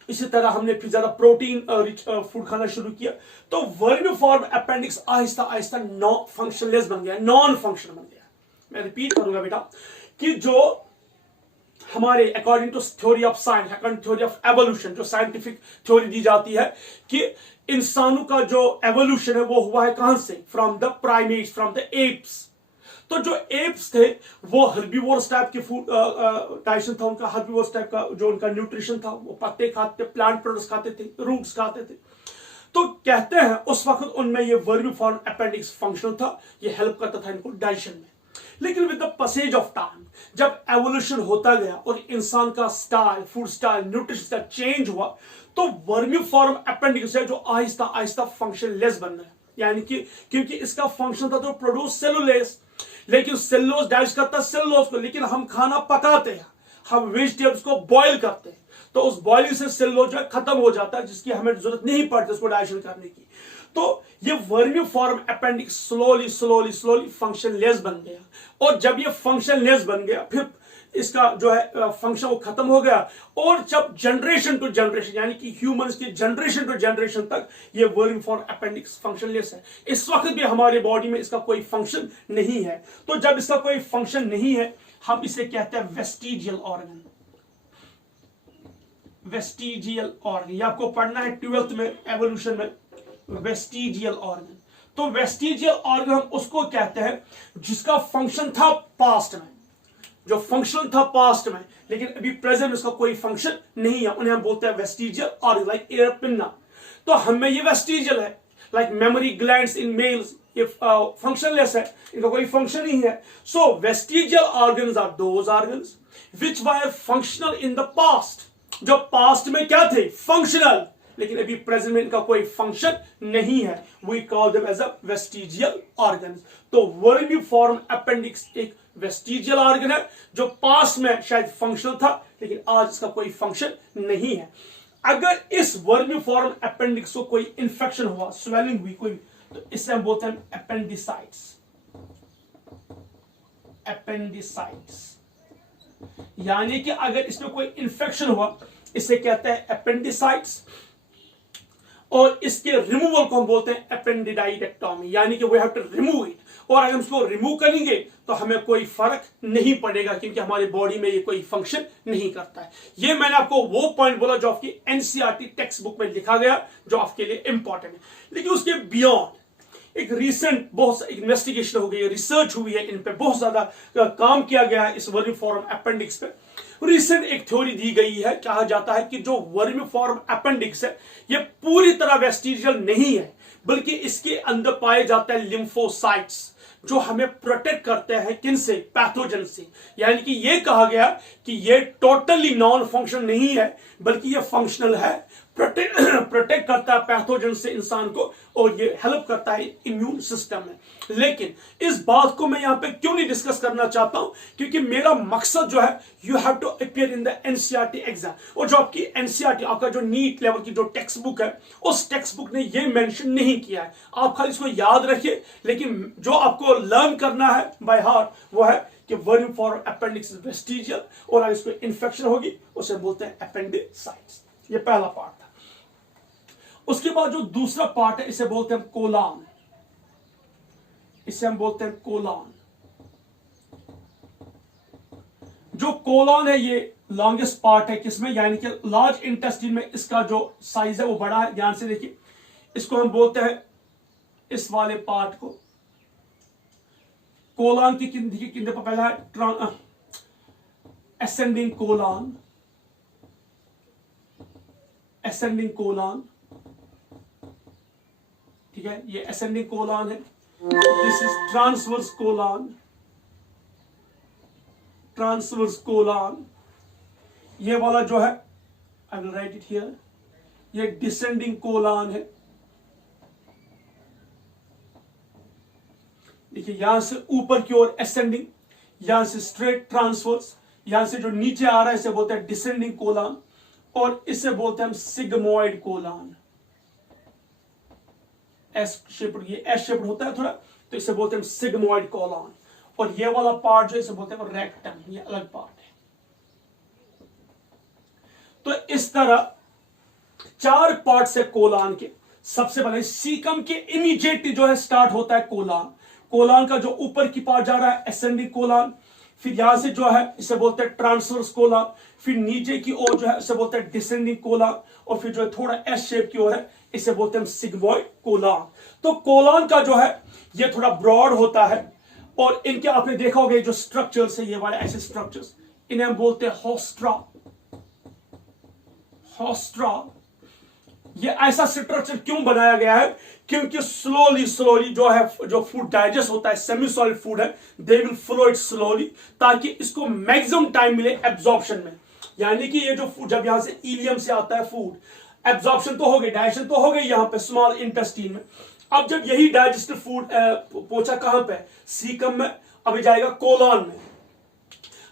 इसी तरह हमने फिर ज्यादा प्रोटीन रिच फूड खाना शुरू किया। तो वर्मीफॉर्म अपेंडिक्स आहिस्ता आहिस्ता फंक्शनलेस बन गया, नॉन फंक्शनल बन गया। मैं रिपीट करूंगा बेटा कि जो हमारे according to theory of science, according theory of evolution, जो साइंटिफिक थ्योरी दी जाती है कि इंसानों का जो एवोल्यूशन है वो हुआ है कहां से, from the primates, from the apps. तो जो एप्स थे वो हर्बीवोर्स टाइप के फूड डाइजेशन था उनका, हर्बीवोर्स टाइप का जो उनका न्यूट्रिशन था, वो पत्ते खाते, प्लांट प्रोडक्ट्स खाते थे, रूट्स खाते थे। तो कहते हैं उस वक्त उनमें ये वर्मीफॉर्म अपेंडिक्स फंक्शनल था, ये हेल्प करता था इनको डाइजेशन में। लेकिन with the passage of time, जब एवोल्यूशन होता गया और इंसान का style, food style, nutrition style change हुआ, तो वर्मीफॉर्म अपेंडिक्स है जो आहिस्ता आहिस्ता फंक्शनलेस बन गया। यानी कि क्योंकि इसका फंक्शन था तो प्रोड्यूस सेलुलेस, लेकिन सेलुलोज डाइजेस्ट करता सेलुलोज को, लेकिन हम खाना पकाते हैं, हम वेजिटेबल्स को बॉईल करते हैं, तो उस बॉइलिंग से सेलुलोज जो है खत्म हो जाता है, जिसकी हमें जरूरत नहीं पड़ती उसको डाइजेशन करने की। तो ये vermiform appendix slowly slowly slowly functionless बन गया, और जब ये फंक्शनलेस बन गया फिर इसका जो है फंक्शन वो खत्म हो गया। और जब जनरेशन टू जनरेशन, यानी कि ह्यूमंस की जनरेशन टू जनरेशन तक ये वर्मीफॉर्म अपेंडिक्स फंक्शनलेस है। इस वक्त भी हमारे बॉडी में इसका कोई फंक्शन नहीं है। तो जब इसका कोई फंक्शन नहीं है, हम इसे कहते हैं वेस्टिजियल ऑर्गन। वेस्टिजियल ऑर्गन, ये आपको पढ़ना है 12th में एवोल्यूशन में, वेस्टिजियल ऑर्गन। तो वेस्टिजियल ऑर्गन हम उसको कहते हैं जिसका फंक्शन था पास्ट में, जो फंक्शन था पास्ट में, लेकिन अभी प्रेजेंट में इसका कोई फंक्शन नहीं है, उन्हें हम बोलते हैं vestigial organ. Like ear pinna, तो हमें ये वेस्टिजियल है। Like mammary glands in males, ये फंक्शनलेस है, इनका कोई फंक्शन नहीं है। So vestigial organs are those organs which were functional in the past, जो पास्ट में क्या थे, फंक्शनल, लेकिन अभी प्रेजेंट में इनका कोई फंक्शन नहीं है। We call them as a vestigial organ. तो वर्मीफॉर्म अपेंडिक्स एक वेस्टिजियल ऑर्गन है जो पास्ट में शायद फंक्शनल था, लेकिन आज इसका कोई फंक्शन नहीं है। अगर इस वर्मीफॉर्म अपेंडिक्स को कोई इंफेक्शन हुआ, स्वेलिंग हुई कोई, तो इससे हम बोलते हैं अपेंडिसाइटिस। अपेंडिसाइटिस यानी कि अगर इसमें कोई इंफेक्शन हुआ, इसे कहते हैं अपेंडिसाइटिस। और इसके रिमूवल को हम बोलते हैं एपेंडिडाइडेक्टोमी, यानी कि we have to remove it. और अगर हम इसको रिमूव करेंगे तो हमें कोई फर्क नहीं पड़ेगा, क्योंकि हमारी बॉडी में ये कोई फंक्शन नहीं करता है। ये मैंने आपको वो पॉइंट बोला जो आपकी एनसीईआरटी टेक्स्ट बुक में लिखा गया, जो आपके लिए इंपॉर्टेंट है। लेकिन उसके बियॉन्ड एक रिसेंट बहुत इन्वेस्टिगेशन हो गई, रिसर्च हुई है, इन पे बहुत ज्यादा काम किया गया है इस वर्मिफॉर्म अपेंडिक्स पे। रिसेंट एक थ्योरी दी गई है, कहा जाता है कि जो वर्मिफॉर्म अपेंडिक्स है ये पूरी तरह वेस्टिजियल नहीं है, बल्कि इसके अंदर पाए जाते हैं लिम्फोसाइट्स, जो हमें प्रोटेक्ट करते हैं किनसे? पैथोजन से। यानी कि ये कहा गया कि ये टोटली नॉन फंक्शनल नहीं है, बल्कि ये फंक्शनल है, प्रोटेक्ट करता है पैथोजन से इंसान को, और ये हेल्प करता है इम्यून सिस्टम में। लेकिन इस बात को मैं यहां पे क्यों नहीं डिस्कस करना चाहता हूं, क्योंकि मेरा मकसद जो है, you have to appear in the NCERT exam. और जो आपकी एनसीईआरटी, आपका जो नीट लेवल की जो टेक्स्ट बुक है, उस टेक्स्ट बुक ने ये मेंशन नहीं किया है। आप खाली इसको याद रखिए, लेकिन जो आपको लर्न करना है बाय हार्ट वो है कि वर्मिफॉर्म अपेंडिक्स वेस्टिजियल, और अगर इसको इन्फेक्शन होगी उसे बोलते हैं अपेंडिसाइटिस। ये पहला पार्ट था। उसके बाद जो दूसरा पार्ट है, इसे बोलते हैं कोलान। इसे हम बोलते हैं कोलान। जो कोलान है ये लॉन्गेस्ट पार्ट है किसमें? यानी कि लार्ज इंटेस्टाइन में इसका जो साइज है वो बड़ा है। ध्यान से देखिए, इसको हम बोलते हैं, इस वाले पार्ट को कोलान की किंदे पर पहला है असेंडिंग कोलान, असेंडिंग कोलान, ठीक है, ये असेंडिंग कोलान है। This is transverse Kolhan, transverse Kolhan. ये वाला जो है, I will write it here, ये डिसेंडिंग कोलान है। देखिए, यहां से ऊपर की ओर असेंडिंग, यहां से स्ट्रेट ट्रांसवर्स, यहां से जो नीचे आ रहा है इसे बोलते हैं डिसेंडिंग कोलान, और इसे बोलते हैं हम सिग्मोइड कोलान। एस शेप्ड, ये एस शेप्ड होता है थोड़ा, तो इसे बोलते हैं सिग्मोइड कोलान। और ये वाला पार्ट जो इसे बोलते हैं रेक्टम, ये अलग पार्ट है। तो इस तरह 4 पार्ट है कोलान के। सबसे पहले सीकम के इमीडिएट जो है स्टार्ट होता है कोलान। कोलान का जो ऊपर की पार्ट जा रहा है असेंडिंग कोलान, फिर यहां से जो है इसे बोलते हैं ट्रांसवर्स कोलान, फिर नीचे की ओर जो है इसे बोलते हैं डिसेंडिंग कोलान, और फिर जो है थोड़ा एस शेप की ओर है इसे बोलते हैं सिग्मोइड कोलान। तो कोलान का जो है ये थोड़ा ब्रॉड होता है, और इनके आपने देखा होगा जो स्ट्रक्चर्स है, ये वाले ऐसे स्ट्रक्चर्स, इन्हें हम बोलते हैं होस्ट्रा। होस्ट्रा, ये ऐसा स्ट्रक्चर क्यों बनाया गया है? क्योंकि स्लोली जो है, जो फूड डाइजेस्ट होता है, सेमी सॉलिड फूड है, they will flow it slowly, ताकि इसको मैक्सिमम टाइम मिले एब्जॉर्प्शन में। यानी कि ये जो फूड जब यहां से इलियम से आता है फूड, एब्जॉर्प्शन तो हो गई, डाइजेशन तो हो गई यहां पे स्मॉल इंटेस्टाइन में। अब जब यही डाइजेस्टिव फूड पहुंचा कहां पे? सीकम में, अभी जाएगा कोलान में।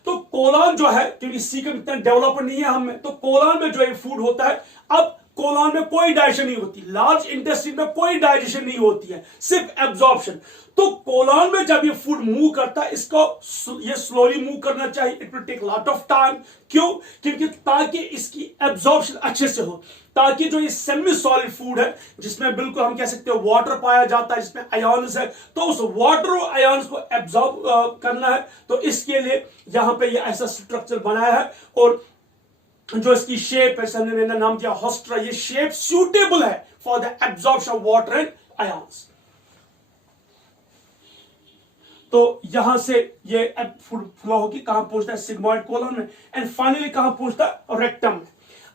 तो कोलान जो है, क्योंकि सीकम इतना डेवलप नहीं है हम में, तो कोलान में जो है फूड होता है। अब कोलान में कोई डाइजेशन नहीं होती, लार्ज इंटेस्टाइन में कोई डाइजेशन नहीं होती है, सिर्फ एब्जॉर्प्शन। तो कोलान में जब ये फूड मूव करता है, इसको ये स्लोली मूव करना चाहिए, it will take lot of time. क्यों? क्योंकि ताकि इसकी एब्जॉर्प्शन अच्छे से हो, ताकि जो ये सेमी सॉलिड फूड है, जिसमें बिल्कुल हम कह सकते हैं वाटर पाया जाता है, जिसमें आयन्स है, तो उस वाटर और आयन्स को एब्जॉर्ब करना है। तो इसके लिए यहां पे ये ऐसा स्ट्रक्चर बनाया है, और जो इसकी शेप है, हमने नाम दिया होस्ट्रा, ये शेप सूटेबल है for the absorption of water and ions. तो यहां से ये फूड फ्लो होगी, कहां पहुंचता है? सिग्मोइड कोलन में, एंड फाइनली कहां पहुंचता है? रेक्टम में।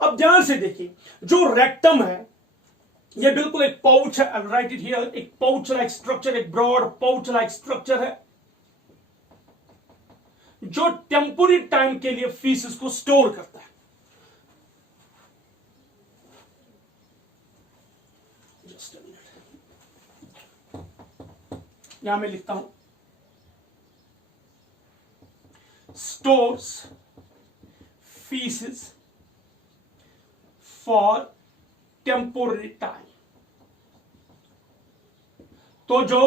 अब ध्यान से देखिए, जो रेक्टम है ये बिल्कुल एक पाउच है, आई राइट इट हियर, एक पाउच लाइक स्ट्रक्चर, एक ब्रॉड पाउच लाइक स्ट्रक्चर है, जो टेम्पोररी टाइम के लिए फीसिस को स्टोर करता है। जस्ट यहां मैं लिखता हूं, stores feces for temporary time। तो जो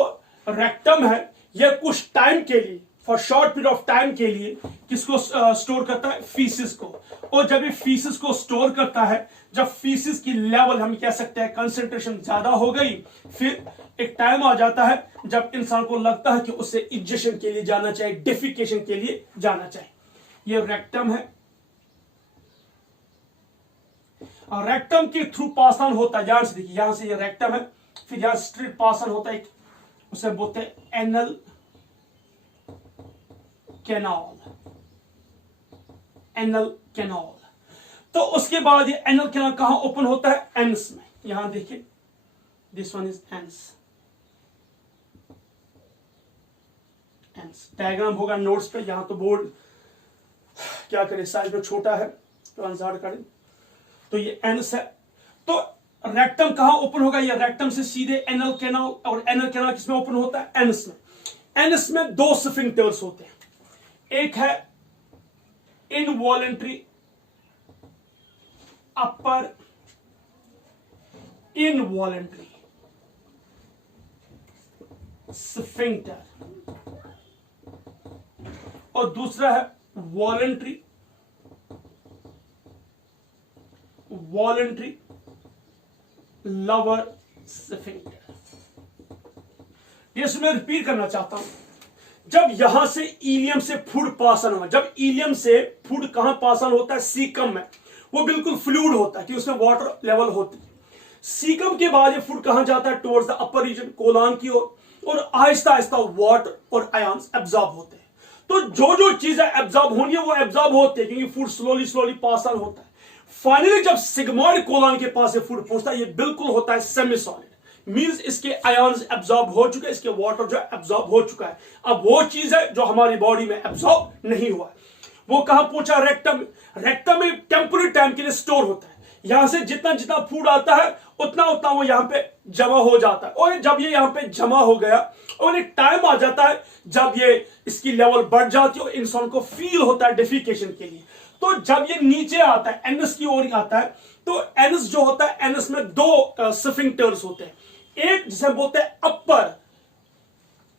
रेक्टम है ये कुछ टाइम के लिए for short period of time के लिए किसको स्टोर करता है, फीसिस को। और जब ये फीसिस को स्टोर करता है, जब फीसिस की लेवल हम कह सकते हैं कंसंट्रेशन ज्यादा हो गई, फिर एक टाइम आ जाता है जब इंसान को लगता है कि उसे इजेक्शन के लिए जाना चाहिए, डेफिकेशन के लिए जाना चाहिए। ये रेक्टम है, और रेक्टम के थ्रू पास ऑन होता है, ध्यान से देखिए, यहां से ये रेक्टम है, फिर यहां स्ट्रेट पास ऑन होता है, उसे बोलते हैं एनल कैनाल, एनल कैनाल। तो उसके बाद ये एनल कैनाल कहां ओपन होता है, एनस में। यहां देखिए, this one is anus, anus diagram होगा नोट्स पे, यहां तो बोर्ड क्या करें, साइज में छोटा है तो आंसर करें। तो ये एनस है। तो रेक्टम कहां ओपन होगा, ये रेक्टम से सीधे एनल कैनाल, और एनल कैनाल किसमें ओपन होता है, एनस में। एनस में दो स्फिंक्टर्स होते हैं, एक है इनवॉलेंट्री अपर इनवॉलेंट्री स्फिंक्टर, और दूसरा है वॉलेंट्री लोअर स्फिंक्टर। ये मैं रिपीट करना चाहता हूं, जब यहां से इलियम से फूड पास ऑन हुआ, जब इलियम से फूड कहां पास ऑन होता है, सीकम में, वो बिल्कुल फ्लूइड होता है कि उसमें वाटर लेवल होती है। सीकम के बाद ये फूड कहां जाता है, towards the upper region, colon की ओर, और आहिस्ता आहिस्ता वाटर और आयंस एब्जॉर्ब होते हैं। तो जो जो चीजें एब्जॉर्ब होनी है वो एब्जॉर्ब होते हैं, क्योंकि फूड स्लोली पास ऑन होता है। फाइनली जब सिग्मॉइड कोलन के पास ये फूड पहुंचता है, ये बिल्कुल होता है सेमी सॉलिड, मींस इसके आयंस एब्जॉर्ब हो चुके हैं, इसके वाटर जो एब्जॉर्ब हो चुका है। अब वो चीज है जो हमारी बॉडी में एब्जॉर्ब नहीं हुआ है, वो कहां पहुंचा, रेक्टम। रेक्टम में टेम्पोररी टाइम के लिए स्टोर होता है, यहां से जितना जितना फूड आता है उतना उतना वो यहां पे जमा हो जाता है। और जब ये यहां पे जमा हो गया, और एक टाइम आ जाता है जब ये इसकी लेवल बढ़ जाती है और इंसान को फील होता है डेफिकेशन के लिए। तो जब ये नीचे आता है, एनस की ओर आता है, तो एनस जो होता है, एनस में दो स्फिंक्टर्स होते हैं, एक जिसे बोलते हैं अपर,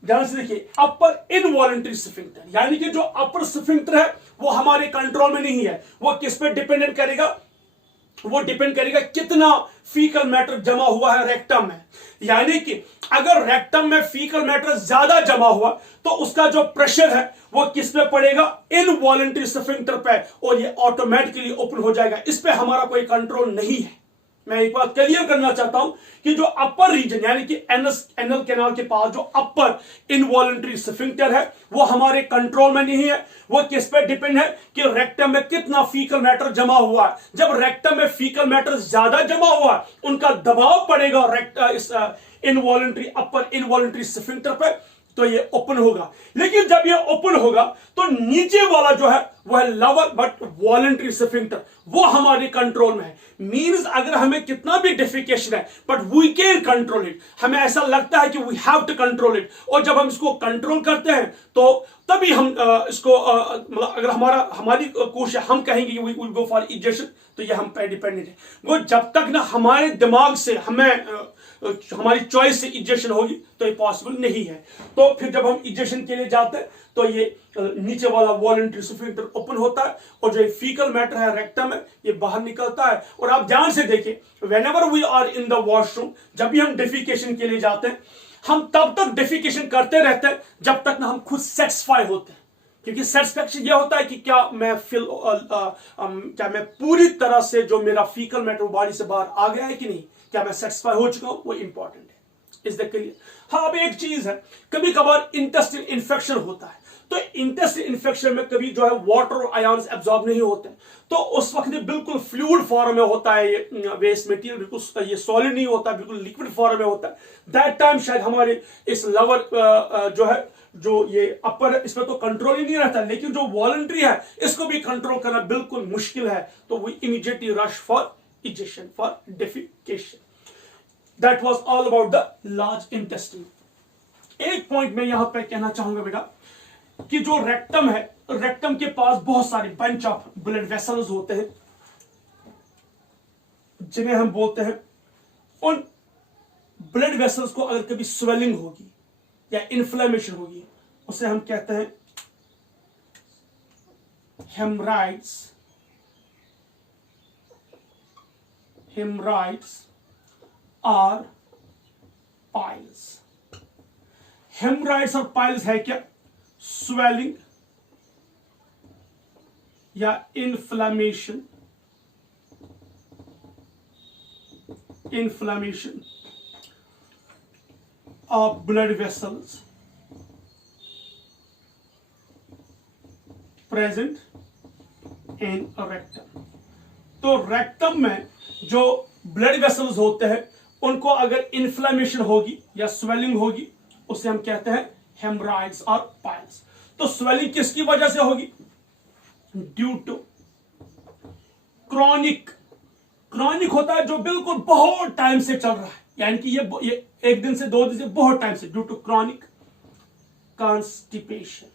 ध्यान से देखिए, अपर इनवॉलेंट्री स्फिंक्टर, यानी कि जो अपर स्फिंक्टर है वो हमारे कंट्रोल में नहीं है। वो किस पे डिपेंडेंट करेगा, वो डिपेंड करेगा कितना फीकल मैटर जमा हुआ है रेक्टम में। यानी कि अगर रेक्टम में फीकल मैटर ज्यादा जमा हुआ तो उसका जो प्रेशर है वो किस पे पड़ेगा, इनवॉलेंट्री स्फिंक्टर पे, और ये ऑटोमेटिकली ओपन हो जाएगा। इस पे हमारा कोई कंट्रोल नहीं है। मैं एक बात क्लियर करना चाहता हूं कि जो अपर रीजन यानी कि एनल कैनाल के पास जो अपर इनवॉलेंट्री स्फिंक्टर है वो हमारे कंट्रोल में नहीं है। वो किस पे डिपेंड है कि रेक्टम में कितना फीकल मैटर जमा हुआ है। जब रेक्टम में फीकल मैटर ज्यादा जमा हुआ है, उनका दबाव पड़ेगा इस इनवॉलेंट्री अपर इनवॉलेंट्री स्फिंक्टर पे, तो ये ओपन होगा। लेकिन जब ये ओपन होगा तो नीचे वाला जो है वह लोअर बट वॉलेंट्री स्फिंक्टर, वो हमारे कंट्रोल में है। मींस अगर हमें कितना भी डिफिकेशन है but we can control it, हमें ऐसा लगता है कि we have to control it, और जब हम इसको कंट्रोल करते हैं तो तभी हम इसको मतलब अगर हमारी कोशिश हम कहेंगे कि we will go for ejection, तो ये हम पे डिपेंडेंट है। वो जब तक ना हमारे दिमाग से हमारी चॉइस से इजेक्शन होगी तो ये पॉसिबल नहीं है। तो फिर जब हम इजेक्शन के लिए जाते हैं तो ये नीचे वाला वॉलेंट्री स्फिंक्टर ओपन होता है, और जो फीकल मैटर है रेक्टम में ये बाहर निकलता है। और आप ध्यान से देखिए, whenever we are in the washroom, जब भी हम डेफिकेशन के लिए जाते हैं, हम तब तक डेफिकेशन करते रहते हैं जब तक ना हम खुद सेटिस्फाई होते हैं। क्योंकि सेटिस्फैक्शन यह होता है कि क्या मैं पूरी तरह से जो मेरा फीकल मैटर बॉडी से बाहर आ गया है कि नहीं, क्या मैं सेटिस्फाई हो चुका हूं, वो इंपॉर्टेंट है। Is the clear? हाँ, अब एक चीज है, कभी कभार इंटेस्टाइन इन्फेक्शन होता है, तो इंटेस्टाइन इन्फेक्शन में कभी जो है वाटर और आयंस एब्जॉर्ब नहीं होते, तो उस वक्त ये बिल्कुल फ्लूइड फॉर्म में होता है, ये वेस्ट मटेरियल बिल्कुल ये सॉलिड नहीं होता, बिल्कुल लिक्विड फॉर्म में होता है। दैट टाइम शायद हमारे इस लोअर जो है, जो ये अपर, इसमें तो कंट्रोल ही नहीं रहता, लेकिन जो वॉलंटरी है इसको भी कंट्रोल करना बिल्कुल मुश्किल है, तो we immediately rush for ejection, for defecation. That was all about the large intestine. एक पॉइंट मैं यहां पर कहना चाहूंगा बेटा कि जो रेक्टम है, रेक्टम के पास बहुत सारे बंच ऑफ ब्लड वेसल्स होते हैं जिन्हें हम बोलते हैं, उन ब्लड वेसल्स को अगर कभी स्वेलिंग होगी या इन्फ्लेमेशन होगी, उसे हम कहते हैं hemorrhoids are piles. हेमराइड्स और पाइल्स है क्या? स्वेलिंग या inflammation of blood vessels present in rectum. तो रेक्टम में जो ब्लड वेसल्स होते हैं उनको अगर इन्फ्लेमेशन होगी या स्वेलिंग होगी उसे हम कहते हैं हेमराइड्स और पाइल्स। तो स्वेलिंग किसकी वजह से होगी? ड्यू टू क्रॉनिक होता है जो बिल्कुल बहुत टाइम से चल रहा है, यानी कि ये एक दिन से 2 दिन से बहुत टाइम से, ड्यू टू क्रॉनिक कॉन्स्टिपेशन,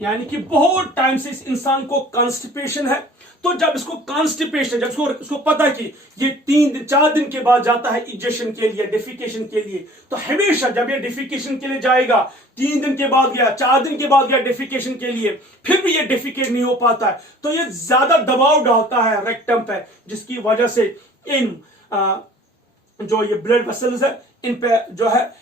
यानी कि बहुत टाइम से इस इंसान को कॉन्स्टिपेशन है। तो जब इसको कॉन्स्टिपेशन, जब इसको पता है कि ये 3-4 दिन के बाद जाता है इजेशन के लिए, डिफिकेशन के लिए, तो हमेशा जब ये डिफिकेशन के लिए जाएगा, 3 दिन के बाद गया, 4 दिन के बाद गया डिफिकेशन के लिए, फिर भी ये डिफिकेट नहीं हो पाता है, तो ये ज्यादा दबाव डालता है रेक्टम पे, जिसकी वजह से इन जो ये ब्लड वेसल्स है इन पे जो है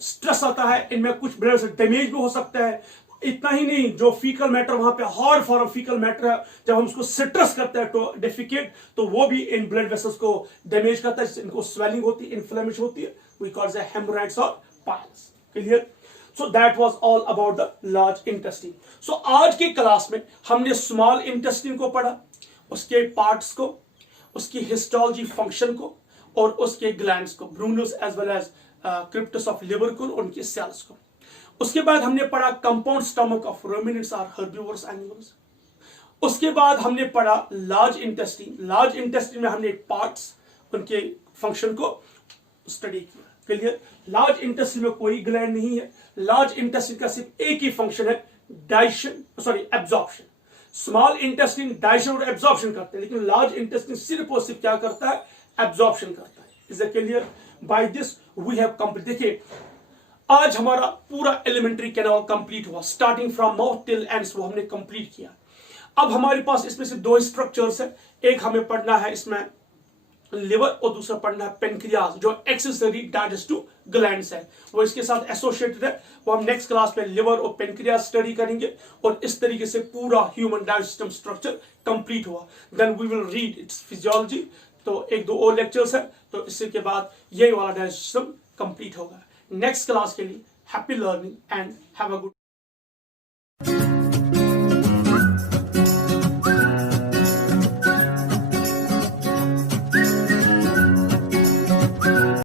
स्ट्रेस आता है, इनमें कुछ ब्लड वेसल डैमेज भी हो सकता है। इतना ही नहीं, जो फीकल मैटर वहां पे हार्ड फॉर्म फीकल मैटर है, जब हम उसको सिट्रस करते हैं तो डेफिकेट, तो वो भी इन ब्लड वेसल्स को डैमेज करता है, इनको स्वेलिंग होती है, इन्फ्लेमेशन होती है, वी कॉल इट हेमराइड्स और piles. Clear? So that was all about the large intestine. So आज की क्लास में हमने स्मॉल इंटेस्टाइन को पढ़ा, उसके पार्ट्स को, उसकी हिस्टोलॉजी फंक्शन को, और उसके ग्लैंड्स को, Brunner's as well as crypts of liver को, उनकी सेल्स को। उसके बाद हमने पढ़ा कंपाउंड स्टमक ऑफ रुमिनेंट्स और हर्बिवोरस एनिमल्स। उसके बाद हमने पढ़ा लार्ज इंटेस्टाइन में हमने पार्ट्स, उनके फंक्शन को स्टडी किया। क्लियर? लार्ज इंटेस्टाइन में कोई ग्लैंड नहीं है, लार्ज इंटेस्टाइन का सिर्फ एक ही फंक्शन है, एब्जॉर्प्शन। स्मॉल इंटेस्टाइन डाइजेशन और एब्जॉर्प्शन करते हैं, लेकिन लार्ज इंटेस्टाइन सिर्फ और सिर्फ क्या करता है? एब्जॉर्प्शन करता है। Is it clear? By this we have complete. देखिए, आज हमारा पूरा एलिमेंट्री कैनाल कंप्लीट हुआ, starting from mouth till ends, वो हमने कंप्लीट किया। अब हमारे पास इसमें से 2 स्ट्रक्चर्स है, एक हमें पढ़ना है इसमें लिवर और दूसरा पढ़ना है पेनक्रियाज, जो एक्सेसरी डाइजेस्टिव ग्लैंड्स है, वो इसके साथ एसोसिएटेड है। वो हम नेक्स्ट क्लास में लिवर और पेनक्रियाज स्टडी करेंगे, और इस तरीके से पूरा ह्यूमन डाइजेस्टिव स्ट्रक्चर कंप्लीट हुआ। Then we will read its physiology, तो 1-2 और लेक्चर्स है, तो इसके बाद यही वाला डाइजेस्टिव कंप्लीट होगा। नेक्स्ट क्लास के लिए happy learning and have a good